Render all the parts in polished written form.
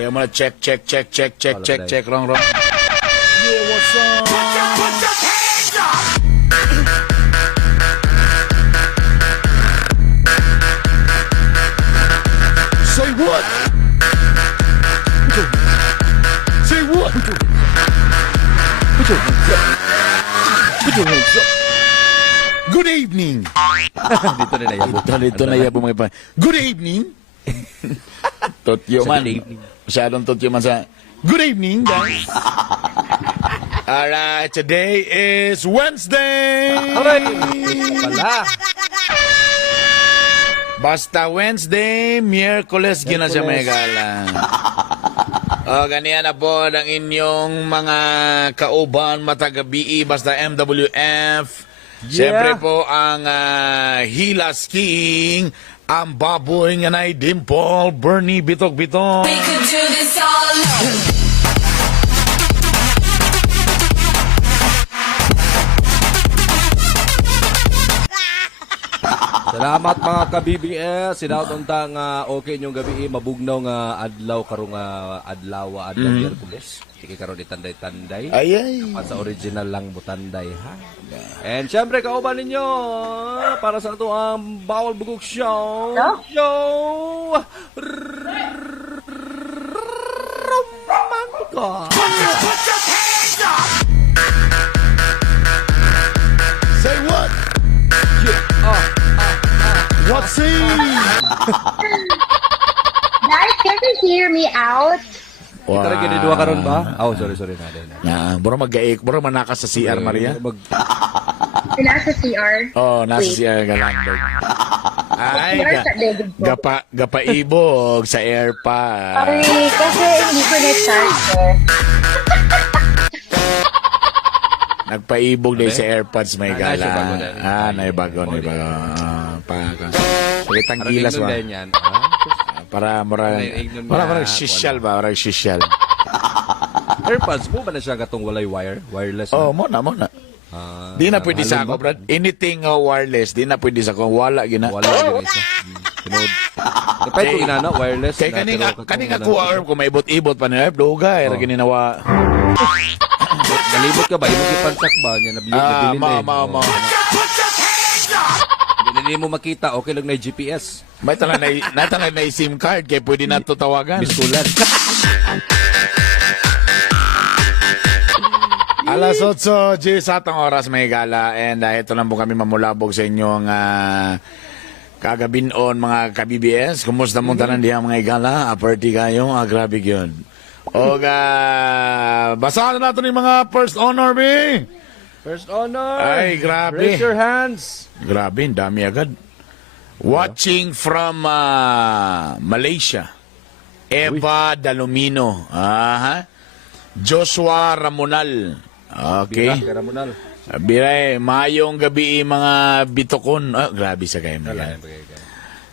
Kaya mo na check. Wrong. Yeah, what's up? Say what? Say what? Put your hands up. Good evening. Dito na nayabot. Dito na yabo mga pa. Good evening. Totyo man. Good evening. Masyadong totyo man sa good evening, guys. Alright, today is Wednesday. Aray! Wala. Basta Wednesday, Miyerkules, gina siya may gala. O, ganyan na po ang inyong mga kauban matagabi, basta MWF. Siyempre po ang Hila Skiing, ang baboy nga na Dimple, Bernie, Bitok-Bitok. We could do this all alone. Salamat mga ka-BBS. Sinautunta nga okay inyong gabi. Mabugnaw nga adlaw karong adlaw Miyerkules. Sige karon itanday-tanday. Ay. Sa original lang butanday ha. And syempre kauban ninyo para sa ato ang Bawal Bugok Show. Romantika. Say what? What's he? Guys, can you hear me out? Kita rin ginidua karon ba? Oh, sorry na. Bro manakas sa CR, Maria. Nasa CR. Oh, nasa Wait. CR galandog. Ay, CR sa David po. gapaibog sa airpad. Sorry, kasi hindi ko na-charge eh. Nagpaibog din sa AirPods may Ah, nasa bago gala. na. Naibago. Sige, tanggilas ba? Yan. Para murag social ba? Murag social. AirPods mo ba na siya gatong walay wire? Wireless? Oh, mo na. Di na pwede sa halin ako, ba? Brad. Anything wireless, di na pwede sa ako. Wala, gina. Wala din isa. Tinood. Ipay ko inana, wireless. Kaya na, kaning pero ako, kung may ibot-ibot pa na, doga, Oh. gininawa. Nalibot ka ba? Imo gipansak ba? Niya nabilin Ma. Hindi mo makita, okay lang na yung GPS. May talang na SIM card, kaya pwede na ito tawagan. Bisulan. Alas 8, sa atong oras may gala, and ito lang po kami mamulabog sa inyong kagabinon mga ka-BBS. Kumusta mo tanan diha mga igala? Aperti kayo, grabe yun. O basahan na natin yung mga first honor, B. First honor. Ay, grabe. Raise your hands. Grabe, ang dami agad. Watching from Malaysia. Eva Dalomino. Aha. Joshua Ramonal. Okay. Karamunal. Biray, mayong gabi mga bitokon. Grabe sa kayo.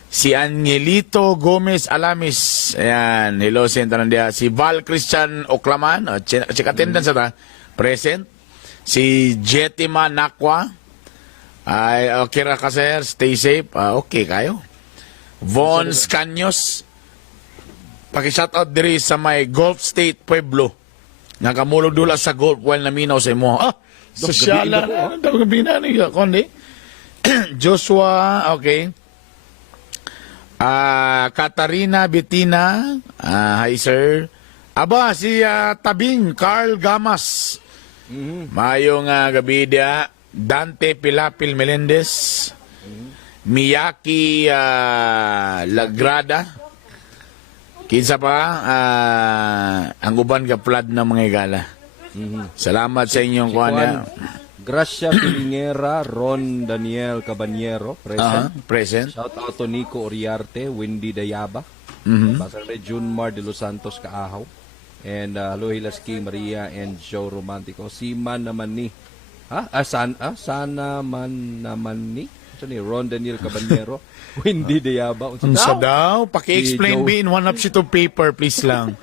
Si Angelito Gomez Alamis. Ayan, hello, Sentanandia. Si Val Christian Oclaman. Check attendance ta. Present. Si Jetima Nakwa. Ay, okay ra ka, sir. Stay safe. Okay kayo. Von Scanios. Paki-shoutout diri sa may Gulf State Pueblo. Nakamulog dula sa Gulf while naminaw sa imo. Sosyalan. Ang gabi na ni Kondi. Joshua, okay. Katarina Bettina. Hi, sir. Aba, si Tabing Carl Gamas. Mayong gabi dia. Dante Pilapil Melendez. Miyaki Lagrada. Kinsa pa ang uban ka flood ng mga igala. Salamat sa inyong kuha. Gracia Pilingera, Ron Daniel Cabanyero, present. Present. Shout out to Nico Oriarte, Wendy Dayaba. Pastor June Mar de Los Santos Kaahaw. And hello Hilaski, Maria and Joe Romantico. Si Man naman ni. Sana man naman ni. Ito ni Ron Daniel Cabanyero, Wendy Dayaba. Unsa daw? Paki-explain me in one sheet of paper, please lang.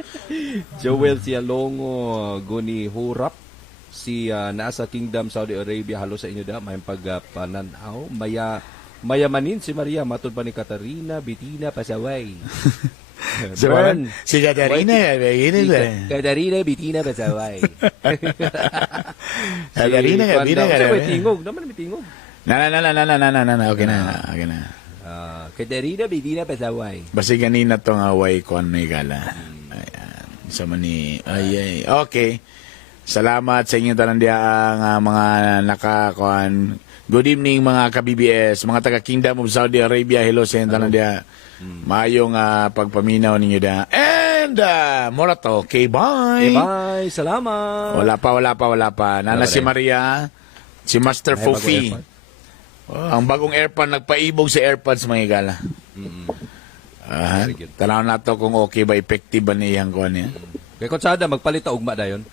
Joel Sialongo, Guni Hurap. Si nasa Kingdom, Saudi Arabia, halo sa inyo da, may pagpananaw. Mayamanin si Maria, matod pa ni Katarina, Bitina, Pasaway. Si Bern. Si Katarina. Katarina Bitina Basaway. Katarina, Katarina. May tingog. Naman may tingog. Na. Okay na. Katarina Bitina Basaway. Basta ganina to nga way kon may gala. Ayan. Sama ni... Ay. Okay. Salamat sa inyong talandiang mga nakakuan. Good evening mga ka-BBS, mga taga Kingdom of Saudi Arabia. Hello sa inyong talandia. Mayong pagpaminaw ninyo da. And mura to. Okay, bye. Bye. Salamat. Wala pa. Nana si Maria, si Master Ay, Fofi. bagong Ang bagong AirPod, nagpaibog sa AirPods mga igala. Very good. Tanaw na to kung okay ba, effective ba niyang kuha niya. Kaya kung sada, magpalit ugma dayon.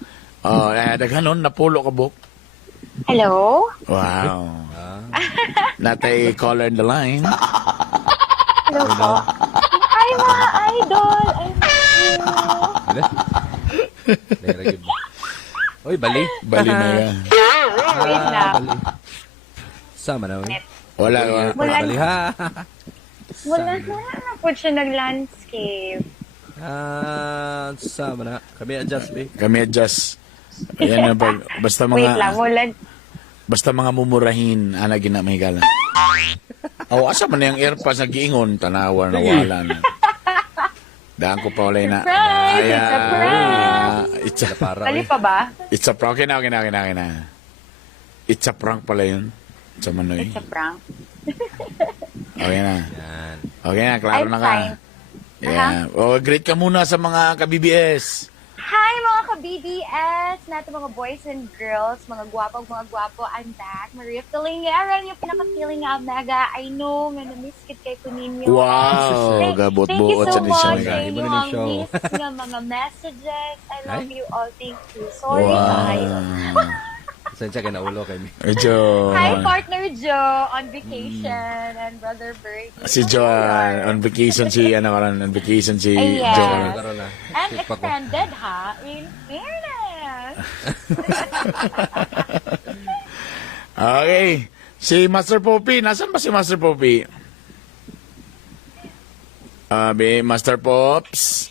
Daghanon, napulo ka buk. Hello? Wow. Natay caller in the line. Hello po. Hi, mga idol. I miss you. Very good. Oy, bali. Bali na yan. Wait lang. Bali. Sama na. Wala. Bali ha. Wala na po siya nag-landscape. Sama na. Kami adjust, be. Kami adjust. Ayan na pag, basta mga... Wait lang, wala. Basta mga mumurahin, ana gina may gala. Asa man na yung AirPods nag-iingon, tanawar na wala na. Daan ko pa walay na. Surprise! It's a prank! It's a, Para. Bali pa ba? it's a prank. Okay na. It's a prank pala yun. Sa Manoy. It's a prank. Okay na. Yan. Okay na, klaro I'm na ka. fine. Yeah. Greet ka muna sa mga ka-BBS. Hi mga ka-BBS, nato mga boys and girls, mga gwapo, I'm back. Maria Filingera, yung pinaka-feeling nga mega. I know, nga na-miss kit kay po ninyo. Wow, Thank you gabot-buot so sa much disyo. sa Iba na inyong yung show. miss nga mga messages. I love you all. Thank you. Sorry, Wow. guys. Sensya ka na ulo kay mi. Medyo... Hi, partner Joe on vacation and brother Bertie. Si Joan, on vacation si, on vacation si Ayan. Joan. Karon na. And Sit pa ko. extended, ha? In fairness. Okay. Si Master Poppy. Nasaan ba si Master Poppy? Master Pops.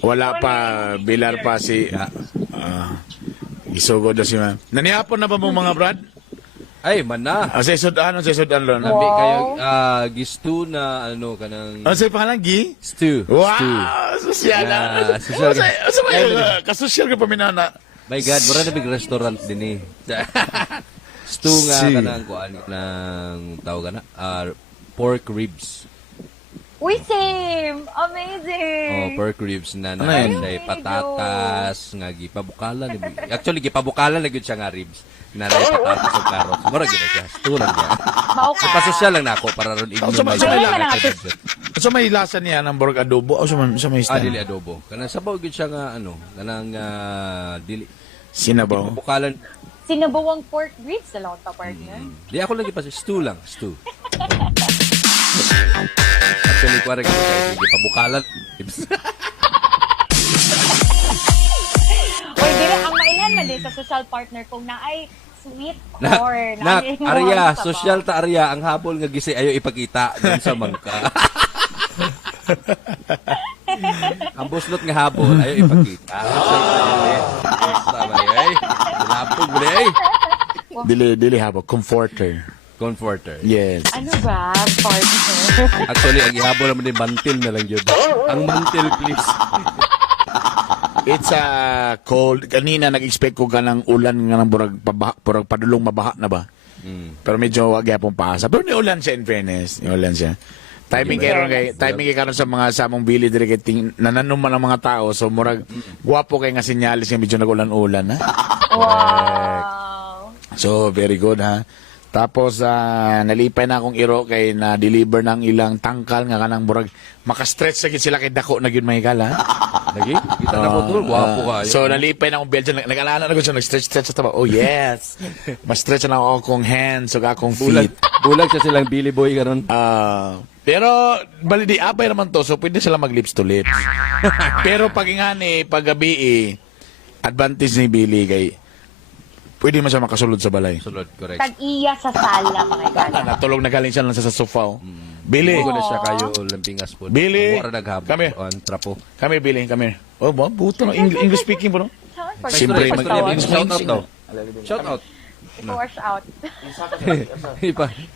Wala pa. Bilar pa si... isugod na si ma. Nanihapon na ba mong mga brad? Ay, man na. Sa isudan ron. Nabi kayo gistu na ano kanang Ano sa'yo pangalan? Gi? stew. Wow! Stew. Sosyal na. Yeah, sosyal. Asa ba yung kasosyal ka paminana? My God, mura na big restaurant din eh. Stew nga Si. kanang kuan ng tawag na pork ribs. Uy, same! Amazing! Pork ribs na Ano yan? na patatas nga gipabukalan ni. Actually gipabukalan na gyud siya nga ribs. Na patatas ug carrots. Mura gyud siya. Stew lang siya. Mauka. Sa pasosyal lang nako para ron Sa igno may may lasa niya ng burg adobo o sa may style? dili adobo. Kanang sabaw gyud siya nga ano, kanang dili Sinabaw. bukalan. Sinabawang pork ribs na lang ang partner. Di ako lagi pa stew lang, stew. Actually, kuwari ka guys, hindi pa bukalan. Uy, dili, ang mailan na din sa social partner kong na ay sweet corn. Arya, social ta Arya, ang habol nga gisi ayo ipakita dun sa mangka. Ang buslot nga habol ayo ipakita. Tama ay. Lapog mo ay. Dili habo. Comforter. Comforter. Yes. Ano ba, partner? Actually, ang ihabol naman din mantil na lang yun. Ang mantil, please. It's cold. Kanina nag-expect ko ka ng ulan nga ng burag padulong mabaha na ba? Pero medyo wag yapong paasa. Pero ni ulan siya in fairness. Ni ulan siya. Timing kay karon sa mga samong bili dire kay nananom man ang mga tao so murag guwapo kay nga sinyalis nga medyo nagulan-ulan ha. Wow. So very good ha. Tapos nalipay na akong iro kay na-deliver ng ilang tangkal nga kanang murag makastretch sa sila kay dako na gyud mahikal ha. Lagi? Kita na ko tol, guwapo ka. So nalipay na akong Belgian nag-alala na ko siya nag-stretch sa taba. Oh yes. Ma-stretch na ako akong hands ug akong feet. Bulag siya silang Billy Boy karon. Pero bali di apay naman to so pwede sila mag lips to lips. Pero pag ingani paggabi advantage ni Billy kay pwede man siya makasulod sa balay. Sulod, correct. Tag-iya sa sala, mga gala. Natulog na galing siya lang sa sofa. Billy. Hindi ko na siya kayo lampingas po. Billy. Wala naghapon. Kami. Trapo. Come here, Billy. Come here. Oh, buto no. English speaking po no? Siyempre, Shout out daw. Shout out. Wash out.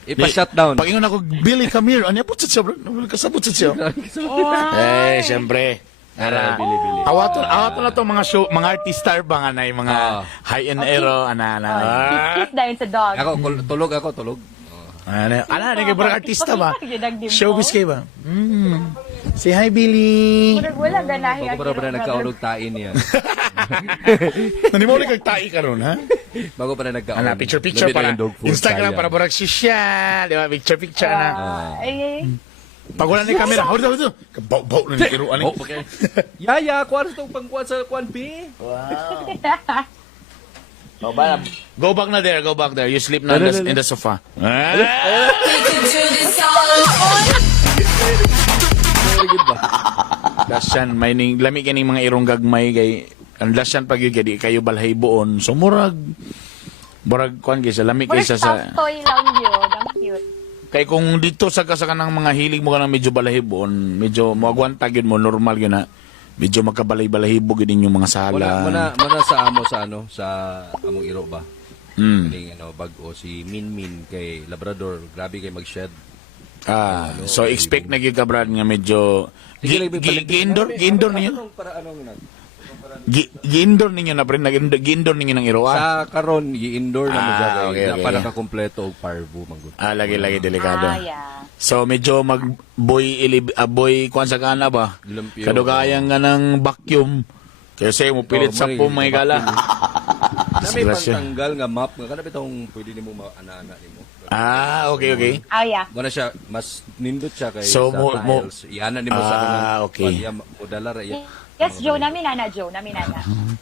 Ipa-shut down. Pag ingon ako, Billy, come here. Ano po siya, bro? Kasabot siya. Eh, siyempre. Ara, Bili. awaton na to mga show, mga artista ba nga na yung mga high-end aero, ana. Kiss dahil sa dog. Ako, tulog. Ana, kay bro artista ba? Yun ang dimple. Showbiz kayo ba? Say hi, Billy. Murag wala ganahe Bago pa na nagkaulog tain niya. Nani mo ulit kagtai karon ha? Bago pa na nagkaulog. Ana, picture para Instagram para burag siya, di ba? Picture na. Pag wala na yung camera, hold on. Kabaw na ni Kiruan. Yaya, kuwan sa itong pangkuwan sa kuwan, B. Go back na there, go back there. You sleep na in the sofa. We can do this all night. Very good ba? Dasyan, may ning lami kaning mga irong gagmay kay ang dasyan pag yung di kayo balhay buon. So murag kuan gyud sa lami kay Murag sa soft toy lang yun. Ang cute. kay kung dito sa kanang mga hilig mo kanang medyo balahibon, medyo magwanta gyud mo normal gyud na. Medyo magkabalay-balahibo gyud inyong mga sala. Muna sa among iro ba? Kining bag-o si Minmin kay Labrador, grabe kay mag-shed. So expect na gyud ka Brad nga medyo gi-indoor ninyo. Para anong Gi-indoor ninyo na pre, gi-indoor ninyo ng iro. sa karon gi-indoor na mo siya kay okay. na para ka kompleto og parvo manggod. Lagi delikado. Yeah. So medyo boy kuan sa kana ba? Lumpio. Kadugayang nga ng vacuum. Kasi mo pilit sa po may gala. Nami Disgrasya. pangtanggal nga map nga kana bitong pwede nimo ana-ana nimo. Okay. Yeah. Wala siya mas nindot siya kay So, sa mo- tiles. Iana nimo sa kanang okay. pag iya mo dala ra iya. Yes, Joe. Nami nana.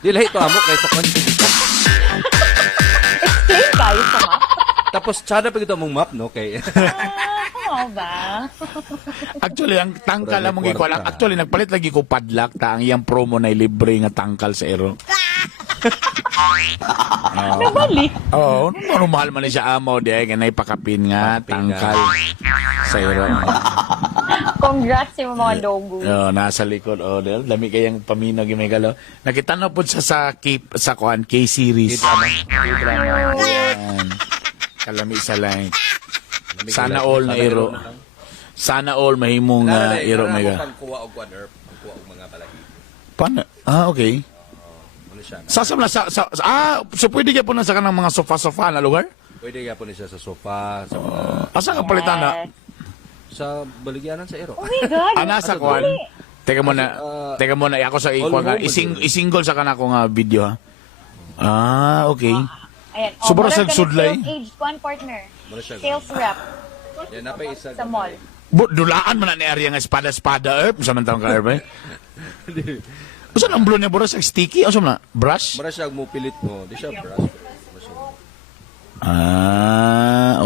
Di lahi to amo kay sa kwan. Explain kayo sa map. Tapos tsada pa gito mong map no kay Oo ba? Actually, ang tangkal Mura among na ikuha lang. kwarta. Actually, nagpalit lagi ko padlock ta ang iyang promo na libre nga tangkal sa ero. Nabali. Oo, normal man na siya amaw di ay ganay pakapin nga tangkal sa ero. Congrats sa mga logo. Nasa likod del dami kayang paminaw gyud may galo. Nakita na pud sa kuan K-series. Yan. Kalami sa line. Sana all na ero. Sana all mahimong ero may ga. kuha og kwan herb, kuha og mga balahi. Paano? Okay. Ano siya? Sasam na so pwede ka po na sa kanang mga sofa-sofa na lugar? Pwede gyapon ni siya sa sofa, sa mga Asa ka palitan na? sa baligyanan sa ero. Oh my God. Nasa kuan. Teka muna, ako sa ikuan nga isingle sa kanako nga video ha. Okay. Ayan. So, para sa mura ka na sudlay? sales agent, one partner. Muna siya. Sales rep Yan napay isa sa mall. Dulaan man na ni area nga espada-espada samantang ka herb. Usa ang blue niya bro sa sticky o na brush? Mura siya mo pilit mo, di siya brush.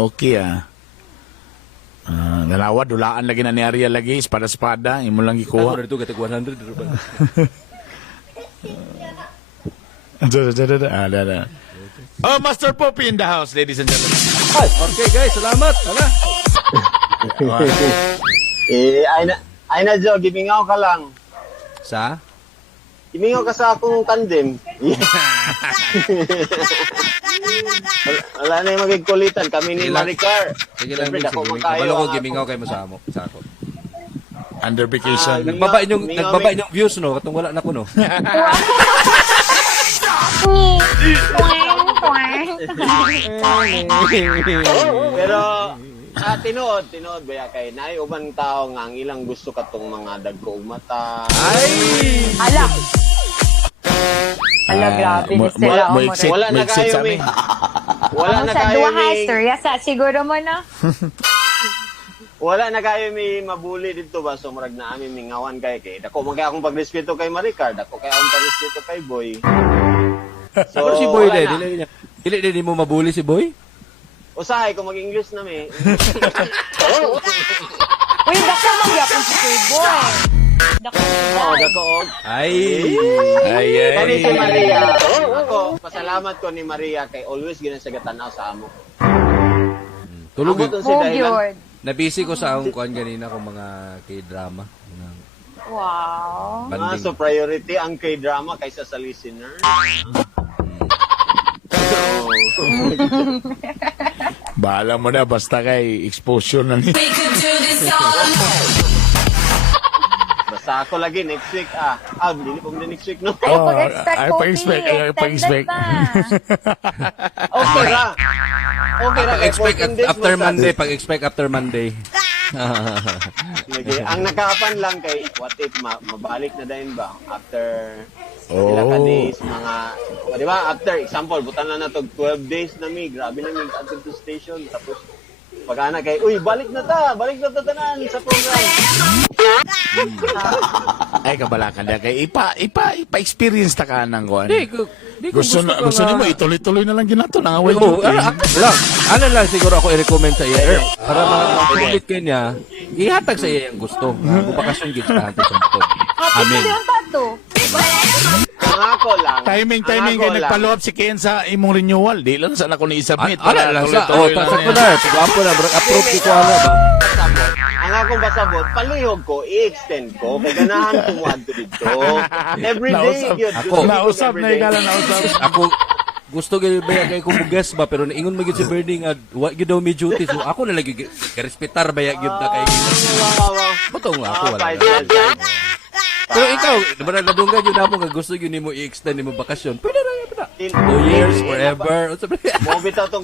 Okay dalawa dulaan lagi na ni area lagi espada-espada imo lang Kuha gikuha. dito gatig 100 dito ba? Oh, Master Poppy in the house, ladies and gentlemen. Okay guys, salamat. Hala. Ay na Jo, gimingaw ka lang. Sa? Gimingaw ka sa akong tandem. Wala na yung magigkulitan. Kami ni Maricar. Sige lang, Siyempre, Vince. ako makayo Kabalo ko ang gimingaw ako. kay mo sa amo. Sa ako. Under vacation. Nagbaba inyong views no, katong wala na ko no. Pero, tinuod baya kay naay ubang tao nga ang ilang gusto katong mga dagko ug mata. Ala. Ala, grabe. Sila o mo rin. Wala na Mag-sit kayo sa amin. Wala Ano na sa kayo duha may history? Sa siguro mo na. wala na kayo may mabuli dito ba so murag na amin mingawan kay dako man kay akong pagrespeto kay Maricar, dako kay akong pagrespeto kay Boy. So, Pero si Boy wala dili na. dili mo mabuli si Boy? Usahay kung mag-English na mi. Uy, dako magyapon si Kuy Boy. Dako Oo, dako og. Ay. Kani si Maria. Ako, pasalamat ko ni Maria kay always gina sa gatanaw sa amo. Tulog Amo to si Oh, dahilan. yun. Nabisi ko sa akong kuan ganina kung mga K-drama. Wow. Banding. So priority ang K-drama kaysa sa listener. Bahala mo na, basta kay exposure na ni. We could do this all Basta ako lagi next week hindi po next week no. Ay, pag-expect ay, po, pag-expect, Pi. ay, pag-expect. Extended Okay ra. Okay ra. Pag-expect 14 days after mo sa- Monday, pag-expect after Monday. Lagi. Ang nakaapan lang kay what if mabalik na din ba after Oh. ilang ka days mga di ba after example butan lang na to 12 days na grabe na mig adto to station tapos pag ana kay uy balik na ta tanan sa program. Ay, kabalakan niya. Kay ipa-experience ta ka ng kuan. Di ko Gusto ka nimo ituloy-tuloy na lang ginato nang away. Oo, ano lang siguro ako i-recommend sa iya, para makakulit ka niya, ihatag sa iya yung gusto. Kung bakasyon gid sa atin sa pod. Amen. Ito yung tato. Ang ako lang. Timing kay nagpa-follow up si Ken sa imong renewal. Di lang sana ko ni-submit. Ala lang sa, tuloy-tuloy lang sakto yan. na, pag-apo na, approve ko ano ba? Ang akong basabot, palihog ko, i-extend ko, kay ganahan ko mo adto dito. Every day, Nausap. yun. Ako. Nausap na igala nausap. Ako, gusto gyud ba kay kung bugas ba pero naingon magid si Bernie nga wa gyud daw may duty so ako na lagi respetar ba gyud na kay Bato nga ako wala. Pero ikaw, diba nadunggan yun na mo nga gusto yun mo i-extend mo bakasyon. Pwede na yan, pwede. 2 years, forever. Mo bitaw tong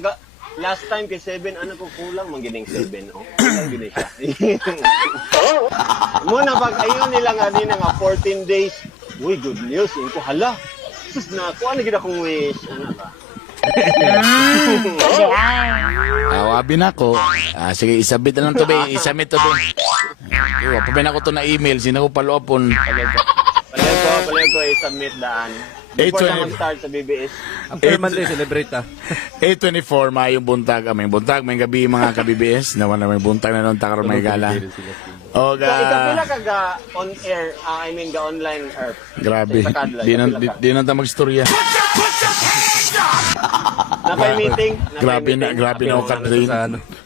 last time kay 7 ano ko kulang magining 7 kulang gid siya. Mo na pag ayon nila nga din nga 14 days. Uy, good news. Ko hala. Sus na ko ano gid akong wish ano ba. Yan. Awabi na ko. Sige, isabit na lang to, be. Isabit to, be. Iwa, pabin ako to na email. Sino ko palopon. Palag ko i-submit daan. Before na mag-start sa BBS. After Monday, celebrate 8:24, mayong buntag. May buntag, may gabi mga ka-BBS. Naman na may buntag na nun, takar may gala. O, So, ikaw pila ka ga on air, I mean ga online earth. grabe. Di na ta magstorya. Napay meeting. Grabe na ako ka-drain.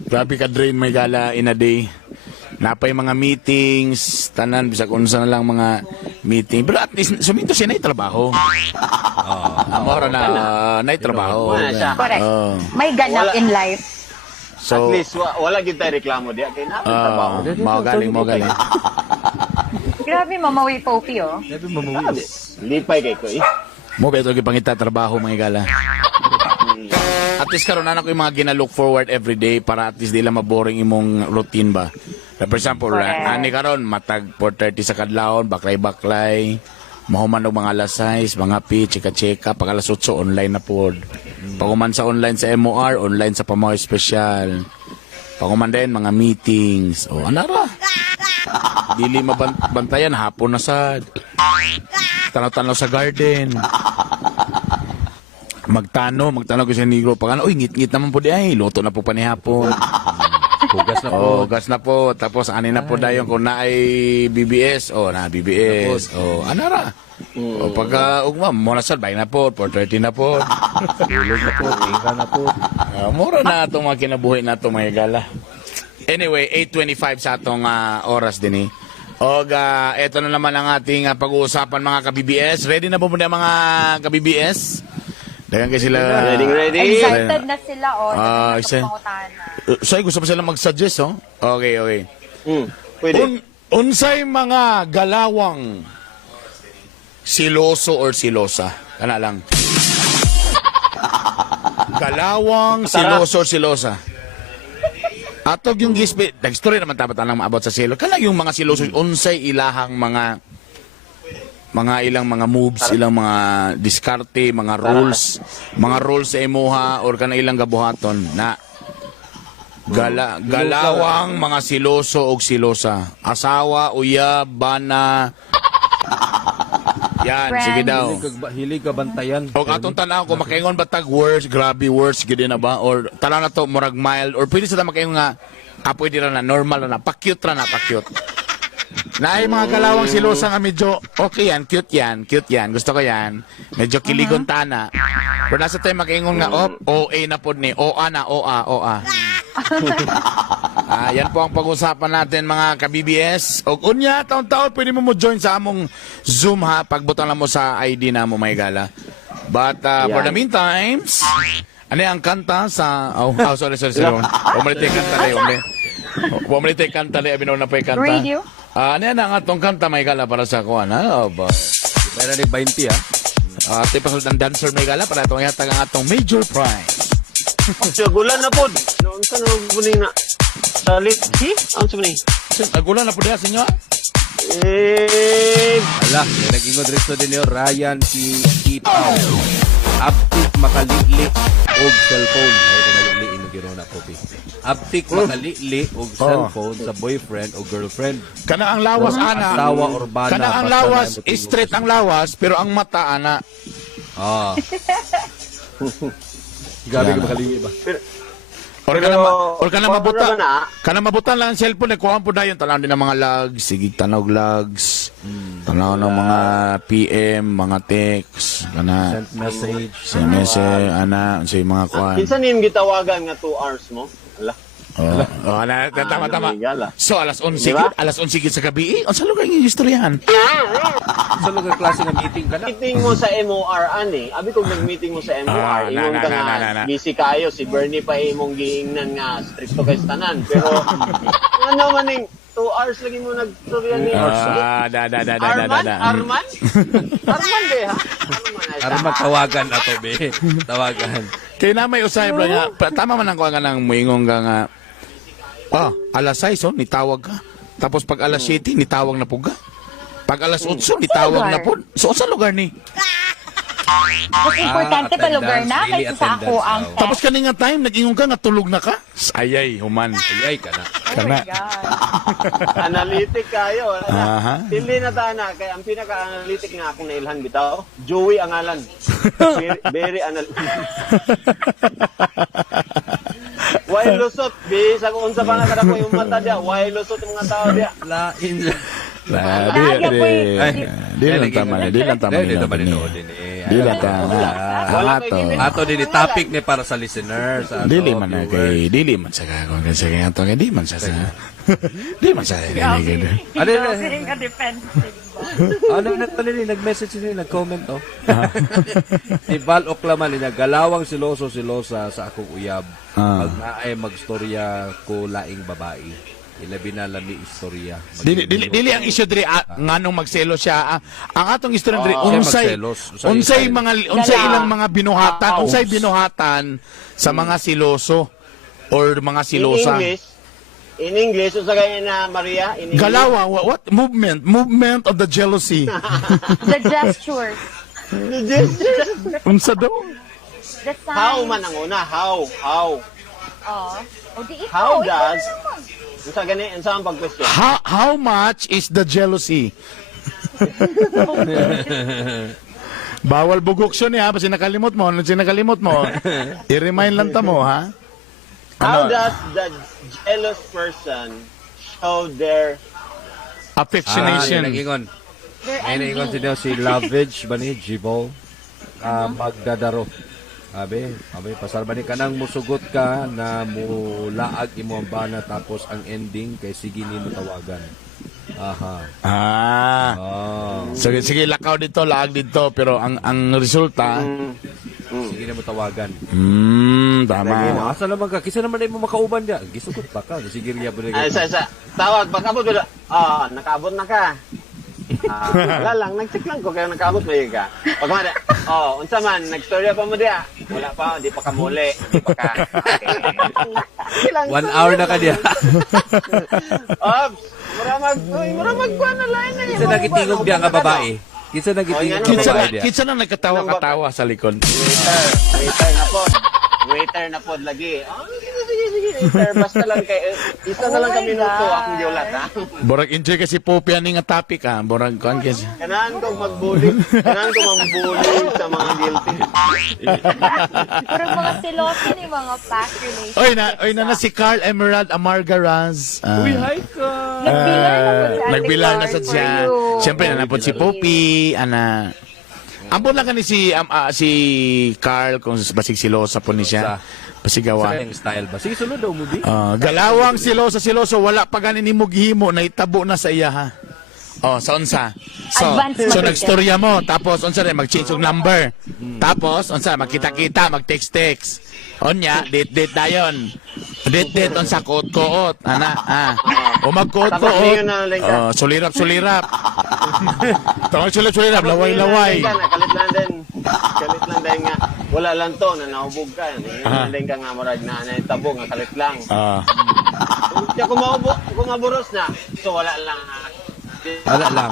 Grabe ka-drain may gala in a day. Napay mga meetings, tanan, bisag unsa na lang mga meeting. Pero at least, suminto siya na trabaho. Amora na trabaho. Wala siya. Correct. Oh. May ganap in life. So, At least wala gyud tayo reklamo diya kay napay trabaho. mo galing. Grabe, mamawi po, Pi, oh. Sabi mamuwi. Lipay kay ko eh. Mo beto gi pangita trabaho mga gala. At least karon na ko yung mga gina-look forward every day para at least di lang maboring imong routine ba. For example, ani karon matag 4:30 sa kadlawon, baklay-baklay, mahuman og mga alas 6, mga chika-chika, pag alas 8 online na pod. Paguman sa online sa MOR, online sa Pamaw Special. Paguman din mga meetings. O anara. Dili mabantayan hapon na sa tanaw-tanaw sa garden. Magtano ko sa negro pag ano, uy, ngit-ngit naman po di ay, luto na po panihapon. Hugas na po. Oh, gas na po. Tapos ani na po dayon kung na ay BBS, na BBS. Anara. O pagka ugma mo na sad bay na po, 4:30 na po. Tulog na po, tingka na po. Mura na atong mga kinabuhi na itong mga gala. Anyway, 8:25 sa atong oras din eh. Eto na naman ang ating pag-uusapan mga ka-BBS. Ready na po muna mga ka-BBS? Dagan kayo sila. Ready? Excited na sila, oh. isa. Pangutana. Say, gusto pa sila mag-suggest, oh? Okay. Pwede. Unsay mga galawang siloso or silosa? Kana lang. Galawang siloso or silosa. Atog yung gispi, nag-story naman tapat lang about sa silo. Kana yung mga siloso, unsay ilahang mga ilang mga moves, ilang mga diskarte, mga rules sa emuha or kana ilang gabuhaton na galawang mga siloso og silosa. Asawa, uyab, bana. Yan, Friends. sige daw. Hilig ka bantayan. O atong tanaw ko makaingon ba tag words, grabe words gid na ba or tanaw na to murag mild or pwede sa makaingon nga pwede ra na normal ra na, pa-cute ra na, pa-cute. Na ay mga galawang silosa nga medyo okay yan, cute yan, gusto ko yan. Medyo kiligon tana. Pero nasa tayo makaingon nga OA na pod ni, OA na, OA. Yan po ang pag-usapan natin mga ka-BBS. O unya, taon-taon, pwede mo join sa among Zoom ha. Pagbutan lang mo sa ID na mo, may gala. But for the meantime, ano ang kanta sa... sorry. Umalite kanta na yun. Umalite kanta na yun. Na pa kanta. Radio? Ano yan ang atong kanta, may gala para sa kuwan, ha? Mayroon ni 20 ah. Ito yung pasunod ng dancer, may gala para itong yatag ang atong major prize. Gulan na pod. Noon sa nung buning na. Salit. Ang sumuni. Agulan na po diya, senyor. Ala, may nag-ingod rito din yun, Ryan si Ipao. Aptik makalili og cellphone. Ay, nalili inugiro na po. Aptik makalili og cellphone sa boyfriend o girlfriend. Kana ang lawas, ana. Asawa urbana. Kana ang basta lawas, na imong straight ang lawas, pero ang mata, ana. Gabi ka makalili ba? Or kana mabuta. Pero, na, Kana mabutan lang ang cellphone, kuhaan po na yun. Tanaw din ng mga logs, sige, tanaw logs. Tanaw ng mga PM, mga text. Kana, Sent message. SMS, ana, sa mga kuhaan. kinsa nin gitawagan nga 2 hours mo? Ala. Tama. Gala. So, alas 11 Diba? alas 11 sa gabi, ang sa lugar yung istoryahan. Sa lugar klase ng meeting ka na. Meeting mo sa MOR ani. Abi kung nag-meeting mo sa MOR, ingon ka nga busy kayo si Bernie pa imong giingnan nga stricto kay tanan. Pero ano man ning 2 hours lagi mo nagturyan ni Da. Arman de ha. Arman tawagan na to be. Tawagan. Kaya na may usay bro nga, tama man ang kuha nga ng muingong ka nga, alas 6, nitawag ka. Tapos pag alas 7, nitawag na po ka. Pag alas 8, nitawag na po. So, sa lugar ni? Mas importante pa lugar na daily kaysa sa ako ang attendance Tapos kaninga time, nag-ingong ka nga, tulog na ka. Ayay, human. Ay ka na. Oh my God. Analytic kayo. Aha. Hindi na tana kay ang pinaka-analytic nga akong nailhan bitaw. Joey Angalan. Very analytic. Why lusot? Bisag unsa pa na kada ko yung mata dia. Why lusot ang mga tao dia? Lain. Di lang tama na. Di lang tama Di na. naman Di lang tama. Wala Ato. kay gini. Ato din topic ni para sa listeners. Dili man na kay, dili man sa kakon kasi kaya ito, di man sa di man sa Ano Feeling ka defensive ba? nag-message nila, nag-comment oh. Si Val Oklaman galawang silosa sa akong uyab. Pag naay magstorya ko laing babae. Ilabi na lami istorya. Dili ang issue diri nganong magselo siya. Ang atong istorya diri unsay magselos. unsay ilang mga binuhatan, unsay binuhatan sa mga siloso or mga silosa. In English, unsa kay na Maria? In English? Galawa, what movement of the jealousy. The gestures. Unsa daw? The signs. How man ang una? How? O di ikaw. How ikaw does? naman. Unsa gani? Unsa ang pag-question? How much is the jealousy? Bawal bugok siya niya, kasi nakalimot mo. Ano sinakalimot mo? I-remind lang ta mo, ha? How does the jealous person show their Affectionation. Nag-ingon. They're Ay envy. nag-ingon siya si Lovage ba ni Jibol? Magdadaro. Abe, pasar ba ni kanang musugot ka na mulaag imo ang bana tapos ang ending kay sige nimo tawagan. Sige, lakaw dito, laag dito, pero ang resulta, Sige nimo tawagan. tama. Asa naman ka? Kisa naman mo makauban dia. Gisugot pa ka. Sige riya ba ay sa tawag pagkabot ko. Nakaabot na ka. Wala lang, nag-check lang ko kaya nakaabot mo ka. Pagmada, unsa man, nagstorya pa mo dia. Wala pa, di pa ka muli. Di pa ka. Okay. 1 hour na ka dia. Ops, muramag ko na lain na Kisa nagitingog dia nga babae. Kisa nagitingog nga Kitsa babae dia. kitsa na nagkatawa-katawa sa likod. Waiter na pod lagi. Sige, waiter. Basta lang kay isa na lang ka minuto akong giulat ha. Borag enjoy kasi Popi ani nga topic ha. Borag kon kasi. Kanahan kong magbully. Kanahan kong mambully sa mga guilty. Pero mga siloso ni mga past relations. Oy na si Carl Emerald Amargaraz. hi ka. Nagbilar na sa for siya. you. Siyempre nanapod si Popi, ana. Ambon lang kani si Carl kung basig silosa po ni siya. Pasigawa. Sa yung style ba? Sige, sunod daw, movie. Galawang siloso, wala pa ganin mo gihimo na itabo na sa iya ha. Sa unsa. Advance So market. nagstorya mo, tapos unsa rin mag-change og number. Tapos unsa magkita-kita, mag-text-text. Onya, date dayon. Date unsa kuot-kuot, ana. O Tapos magkuot-kuot. niyo na lang ka. Sulirap. Tawag sulirap, laway-laway. Kalit lang din. Kalit lang din nga. Wala lang to, na nahubog ka. Hindi lang din ka nga marag na naitabo nga kalit lang. Kaya kung maburos na, so wala lang. Wala lang.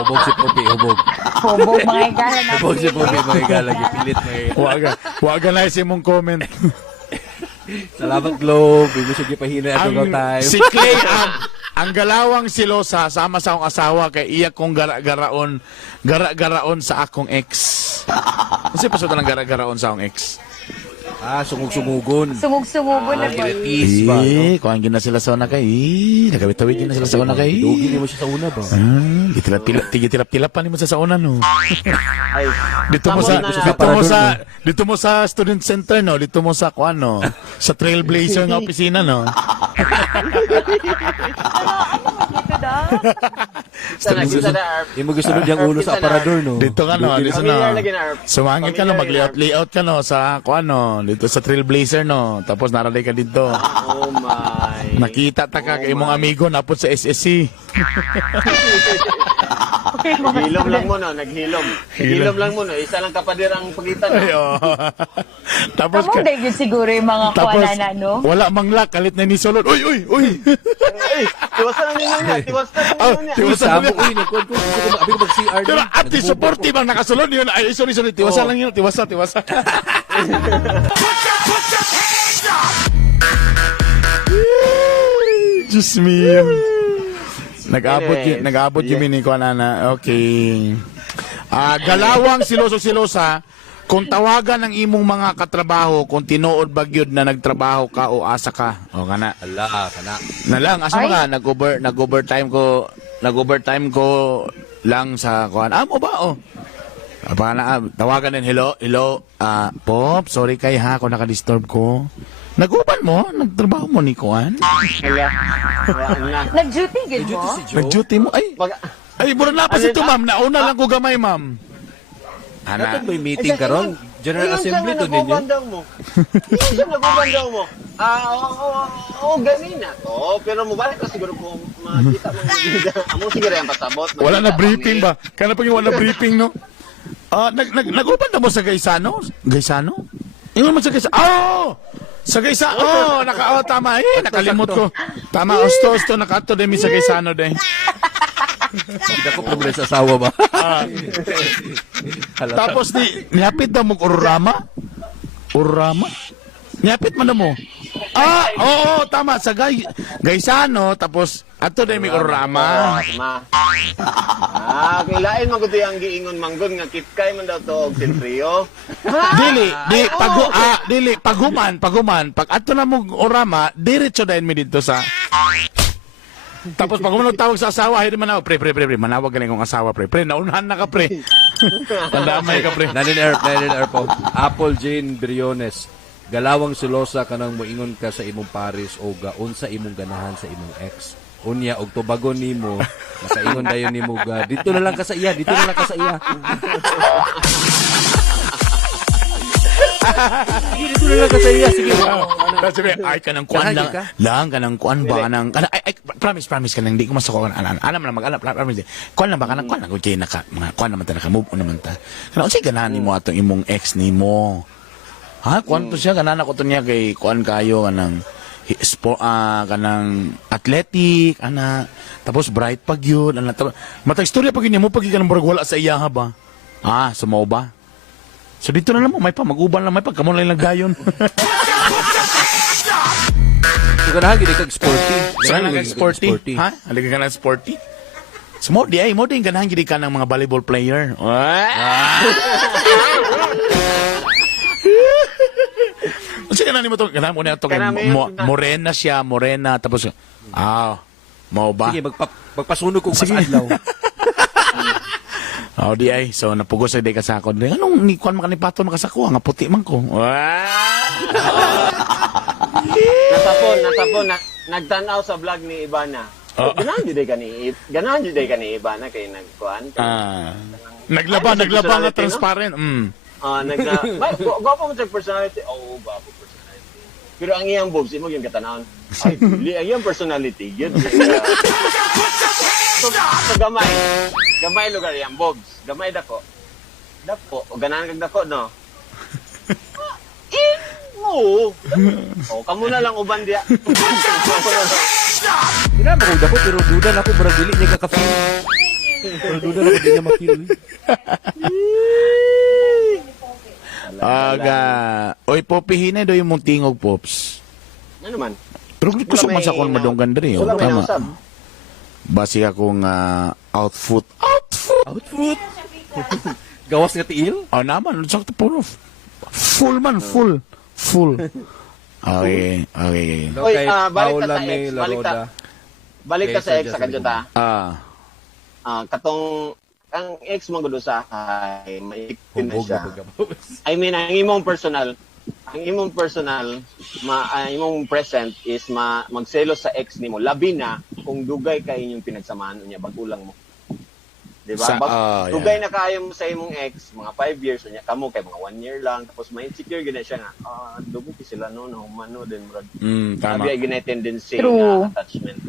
Hubog si Poppy, hubog. Hubog mga igala na. Hubog si Poppy, mga igala. Gipilit, mga igala. Waga na si mong comment. Salamat, Globe. Hindi siya gipahina at ang time. si Clay ang galawang silosa sama sa akong asawa kay iya kong gara-garaon sa akong ex. Kasi pasod lang gara-garaon sa akong ex. Sungug-sumugon. Sumug-sumubo na po. Giratis ba? No? Kuhaan gina sila sa una kay. Nagawit-tawid gina sila sa una kay. Dugi niyo mo siya sa una ba? Gitilap pa ni mo sa una no. Ay, Dito mo sa student center no, dito mo sa kuan no, sa Trailblazer nga opisina no. Dito daw. Hindi mo gusto yung ulo sa aparador, no? Dito ka no, dito Familiar no. lagi na, Arp. Sumangit ka no, Familiar mag-layout ka no sa kuan no, dito sa Trailblazer no. Tapos naraday ka dito. Oh my. Nakita ta ka kay imong amigo napod sa SSC. Naghilom lang mo no, naghilom. Naghilom lang mo no, isa lang kapadirang pagitan. No? Ayo. Tapos Kamu dahil siguro yung mga tapos kuwana na, no? wala manglak kalit na ni Solon. Uy. Ay, tiwasan lang ninyo niya, tiwasan lang ninyo niya. Tiwasan Sabo, lang. uy, nagkuhan ko. Abi ko mag-CR Pero na. ati supportive ang nakasulod yun. Ay, sorry. Tiwasa Oo. lang yun. Tiwasa. Diyos me. Nag-abot yun ni Kuanana. Okay. Galawang silosa. Kung tawagan ng imong mga katrabaho, kung tinuod bagyod na nagtrabaho ka o asa ka. O kana. Ala, kana. Na lang, asa Ay. mga nag-overtime ko lang sa kuan. Mo ba oh? Tawagan din, hello, Pop, sorry kay ha, kung naka-disturb ko. Naguban mo? Nagtrabaho mo ni kuan? Wala na. Nag-duty gid mo? Nag-duty mo? Ay, mura na pa si ito, ma'am. Nauna lang ko gamay, ma'am. Ana. Natag may meeting karon. General Assembly to ninyo. Nagubandang mo. Ganin na to. Pero mabalik ka siguro kung makita mo. Amo siguro yung pasabot. Wala na briefing ba? Kaya pa yung wala briefing, no? Naguban na mo sa Gaisano? Gaisano? Yung mo sa Gaisano? Sa Gaisano! Tama nakalimot ko. Tama, osto, nakato din mi sa Gaisano din. Hindi ako problema sa asawa ba? Tapos niyapit na mo Urrama? Niyapit man na mo? Oo, tama. Sa Gaisano, tapos ato din mi Urrama. Kilain man gud ang giingon manggon nga kitkay man daw to og sentrio. Dili, paguman. Pag ato na mo Urrama, diretso din mi dito sa... Tapos pag tawag sa asawa, hindi man ako, pre, manawag ka lang kong asawa, pre, naunahan na ka, pre. Tandamay ka, pre. Nanin air po. Apple Jane Briones. Galawang silosa kanang moingon ka sa imong pares o gaon sa imong ganahan sa imong ex. Unya og tubagon nimo, nakaingon dayon nimo ga. Dito na lang ka sa iya. Sige, dito na lang ka sa iya. Sige. Sabi, ay, kanang kuan lang. Lang, kanang kuan ba? Promise ka lang, hindi ko masuko. Alam na promise. Kuan lang ba? Kanang kuan lang. Okay, kuan naman ta, naka-move on naman ta. Kanang, unsay ganahan nimo atong imong ex nimo? Ha? Kuan to siya, ganahan ako to niya kay kuan kayo, kanang athletic, tapos bright pag yun, matag istorya pag yun mo, pag ikanang barag wala sa iya ha ba? Sumaw ba? So dito na lang mo, may pa, mag-uban lang, may pa, kamo lang gayon. Ganahan gid kag sporty. Ganahan kag sporty? Ha? Halika ka ng sporty? So mo di yung ganahan gid ka ng mga volleyball player. Sige na nimo to, ganahan mo na to, morena siya, tapos, mo ba? Sige, magpasunog kong pasadlaw. Oh, di ay. So, napugos ay di kasako. Anong ni Kwan makanipato makasako? Nga puti man ko. Nasapon, nagtanaw sa vlog ni Ibana. Oh. Ganahan jud ka ni Ibana kay nagkuan. Naglaba nga Personality, no? transparent. Gwapo mo sa personality. Oo, gwapo personality. Pero ang iyang boobs, imo yung katanawon. Ay, dili, ang iyang personality, yun. So, gamay lugar yung bobs. Gamay dako. Dako, o ganahan kag dako, no? Oo. O, kamo na lang uban diya. Wala mo kung dako, pero duda na ako, barang dili niya kaka-feel. Pero duda na ako, di niya ma-feel. Aga. Oy, popihin do yung mong tingog, Pops. Ano man? Pero kusog man sa kung madunggan diri. Wala may Tama. nausab. Basi akong outfoot. Outfit! Gawas nga tiil? Oh, naman. Sakto puro. Full man. Full. Okay. Oy, Kay balik ka Paula sa May ex. Laroda. Balik ka sa Kay ex Sir sa kadyota. Katong ang ex mo gudo sa ay maikpin na Hubog siya. na baga. I mean, ang imong personal, ang imong present is magselos sa ex nimo. Labi na kung dugay ka inyong pinagsamahan niya bagulang mo. Di ba? Yeah. Dugay na kayo mo sa imong ex, mga 5 years niya kamo kay mga 1 year lang tapos may insecure gina siya nga. Dugo ki sila no humano din murag. Tama. Sabi ay gina tendency True. na attachment.